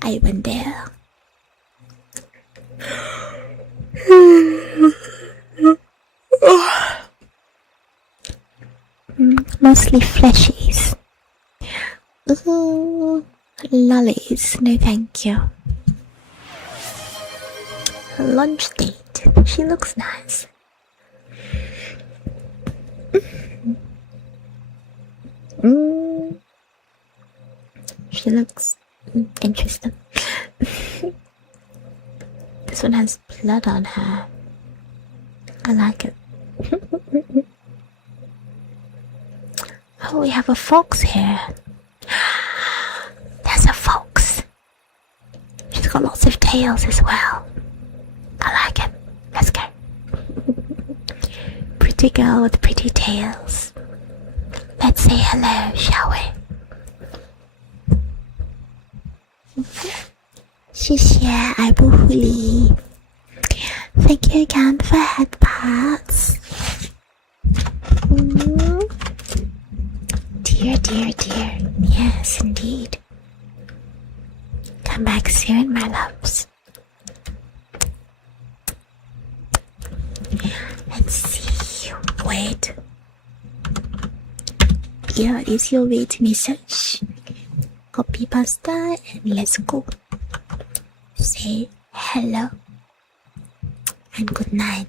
I went there. Mostly fleshies. Ooh, lollies, no thank you. Lunch date. She looks nice. She looks interesting. This one has blood on her. I like it. Oh, we have a Fawkes here. There's a Fawkes. She's got lots of tails as well. I like it. Let's go. Pretty girl with pretty tails. Let's say hello, shall we? 谢谢爱不狐狸 Thank you again for headpats. Dear. Yes, indeed. Come back soon, my loves. Let's see. Wait. Here is your wait message. Copy pasta and let's go. Say hello and good night.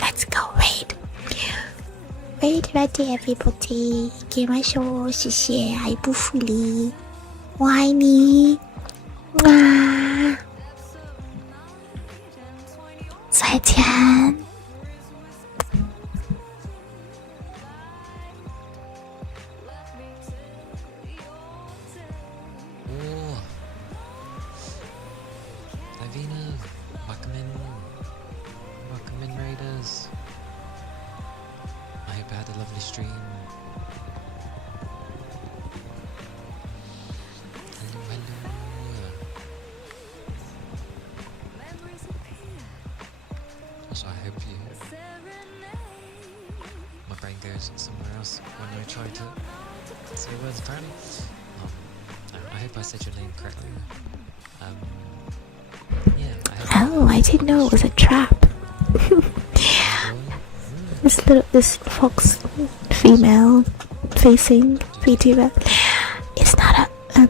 Let's go raid. Raid ready, everybody. 行きましょう。谢谢爱不负力。我爱你。再见。Welcome in, Raiders. I hope you had a lovely stream. Hello, hello. So I hope you... My brain goes somewhere else when I try to say words, apparently. I hope I said your name correctly. Yeah, Oh, I didn't know it was a trap. This Fawkes female facing VTuber. It's not a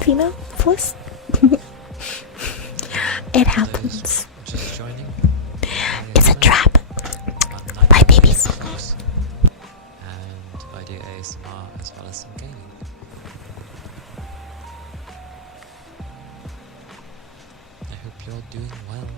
female voice. It happens. just joining. It's a trap. My babies. And I do ASMR as well as some gaming. I hope you're doing well.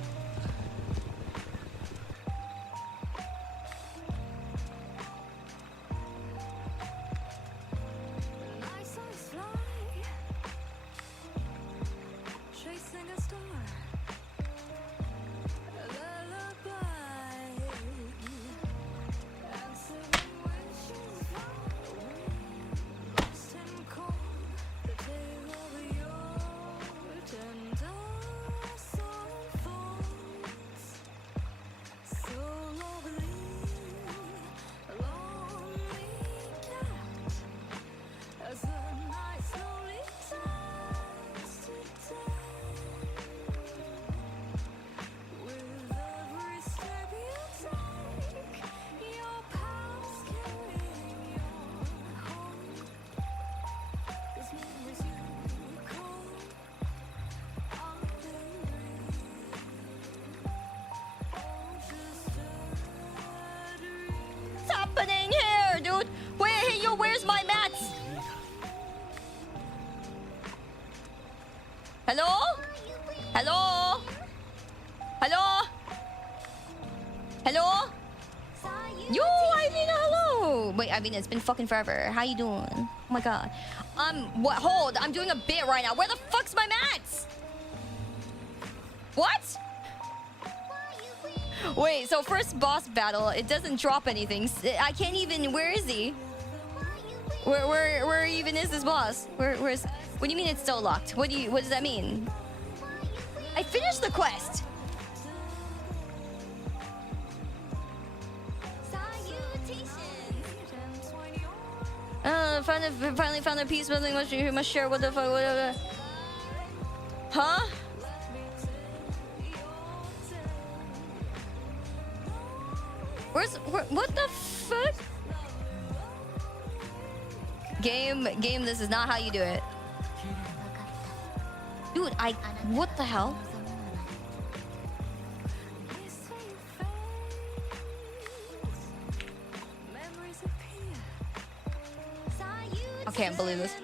Where's my mats? Hello? Hello? Hello? Hello? Yo, Ivina, hello! Wait, Ivina, it's been fucking forever. How you doing? Oh my god. What? Hold, I'm doing a bit right now. Where the fuck's my mats? What? Wait, so first boss battle, it doesn't drop anything. I can't even... Where is he? Where even is this boss? Where's... What do you mean it's still locked? What does that mean? I finished the quest! Finally found a piece. Something must share. What the fuck? Whatever. Huh? What the fuck? Game, this is not how you do it. Dude, what the hell? I can't believe this.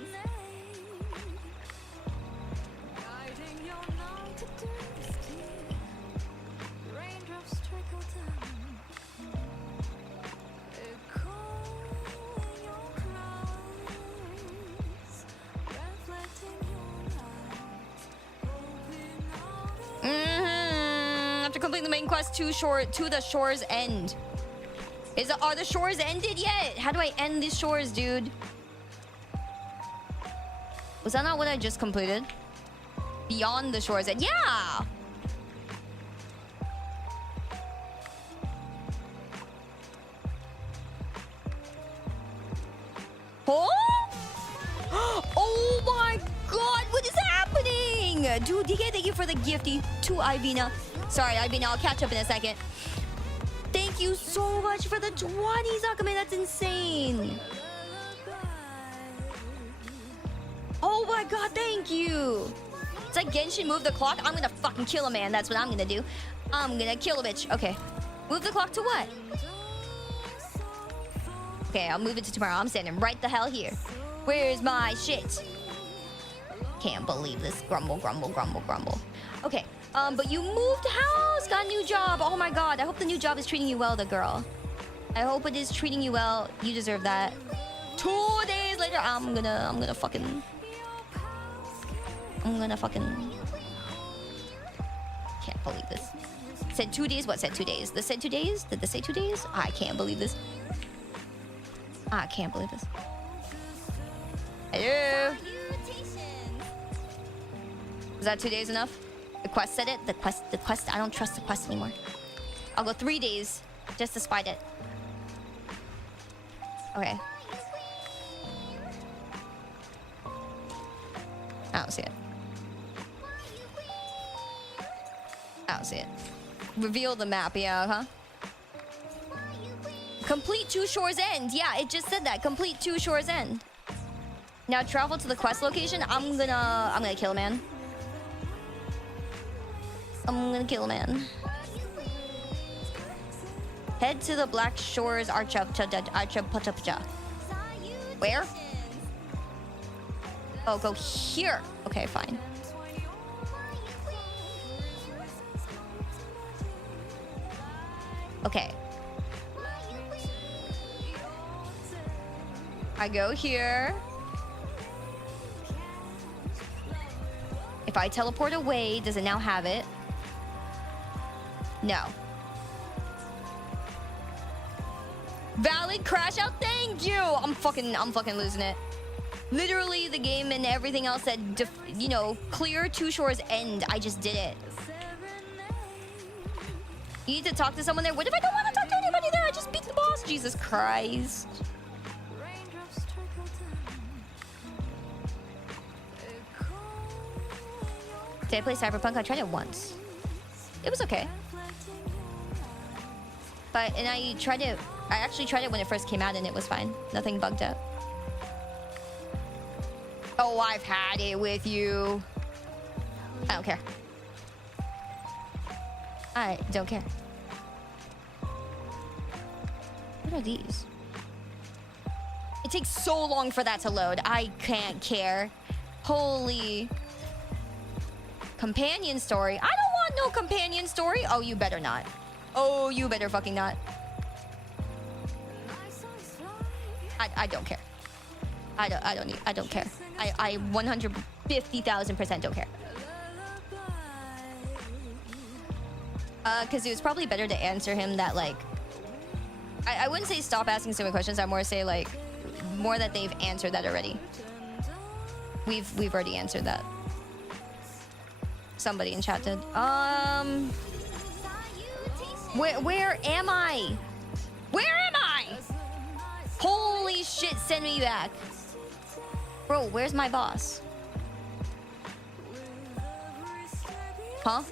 After completing the main quest to the shore's end. Are the shores ended yet? How do I end these shores, dude? Was that not what I just completed? Beyond the shores end. Yeah! Oh? Oh my god, what is happening? Dude, DK, thank you for the gifty to Ivina. Sorry, Ivina, I'll catch up in a second. Thank you so much for the 20, Zakame, that's insane. Oh my god, thank you. It's like Genshin, move the clock. I'm gonna fucking kill a man, that's what I'm gonna do. I'm gonna kill a bitch. Okay. Move the clock to what? Okay, I'll move it to tomorrow. I'm standing right the hell here. Where's my shit? Can't believe this. Grumble, grumble, grumble, grumble. Okay, but you moved house, got a new job. Oh my god, I hope the new job is treating you well, the girl. I hope it is treating you well. You deserve that. 2 days later, I'm gonna fucking... Can't believe this. Said 2 days? What said 2 days? This said 2 days? Did this say 2 days? I can't believe this. I can't believe this. Hello? Is that 2 days enough? The quest said it? The quest, I don't trust the quest anymore. I'll go 3 days just to spite it. Okay. I don't see it. I don't see it. Reveal the map, yeah, huh? Complete Two Shores End. Yeah, it just said that. Complete Two Shores End. Now travel to the quest location. I'm gonna kill a man. I'm gonna kill a man. Head to the Black Shores Archipelago. Where? Oh, go here. Okay, fine. Okay. I go here. If I teleport away, does it now have it? No. Valid crash out. Thank you. I'm fucking losing it. Literally, the game and everything else said, you know, clear Two Shores End. I just did it. You need to talk to someone there. What if I don't want to talk to anybody there? I just beat the boss. Jesus Christ. Did I play Cyberpunk? I tried it once. It was okay. And I actually tried it when it first came out and it was fine. Nothing bugged out. Oh, I've had it with you. I don't care. I don't care. What are these? It takes so long for that to load. I can't care. Holy. Companion story. I don't want no companion story. Oh, you better not. Oh, you better fucking not. I don't care. I don't care. I 150,000% don't care. Because it was probably better to answer him that, like... I wouldn't say stop asking stupid questions. I'd more say, like... More that they've answered that already. We've already answered that. Somebody in chat did. Where am I? Where am I? Holy shit, send me back. Bro, where's my boss? Huh?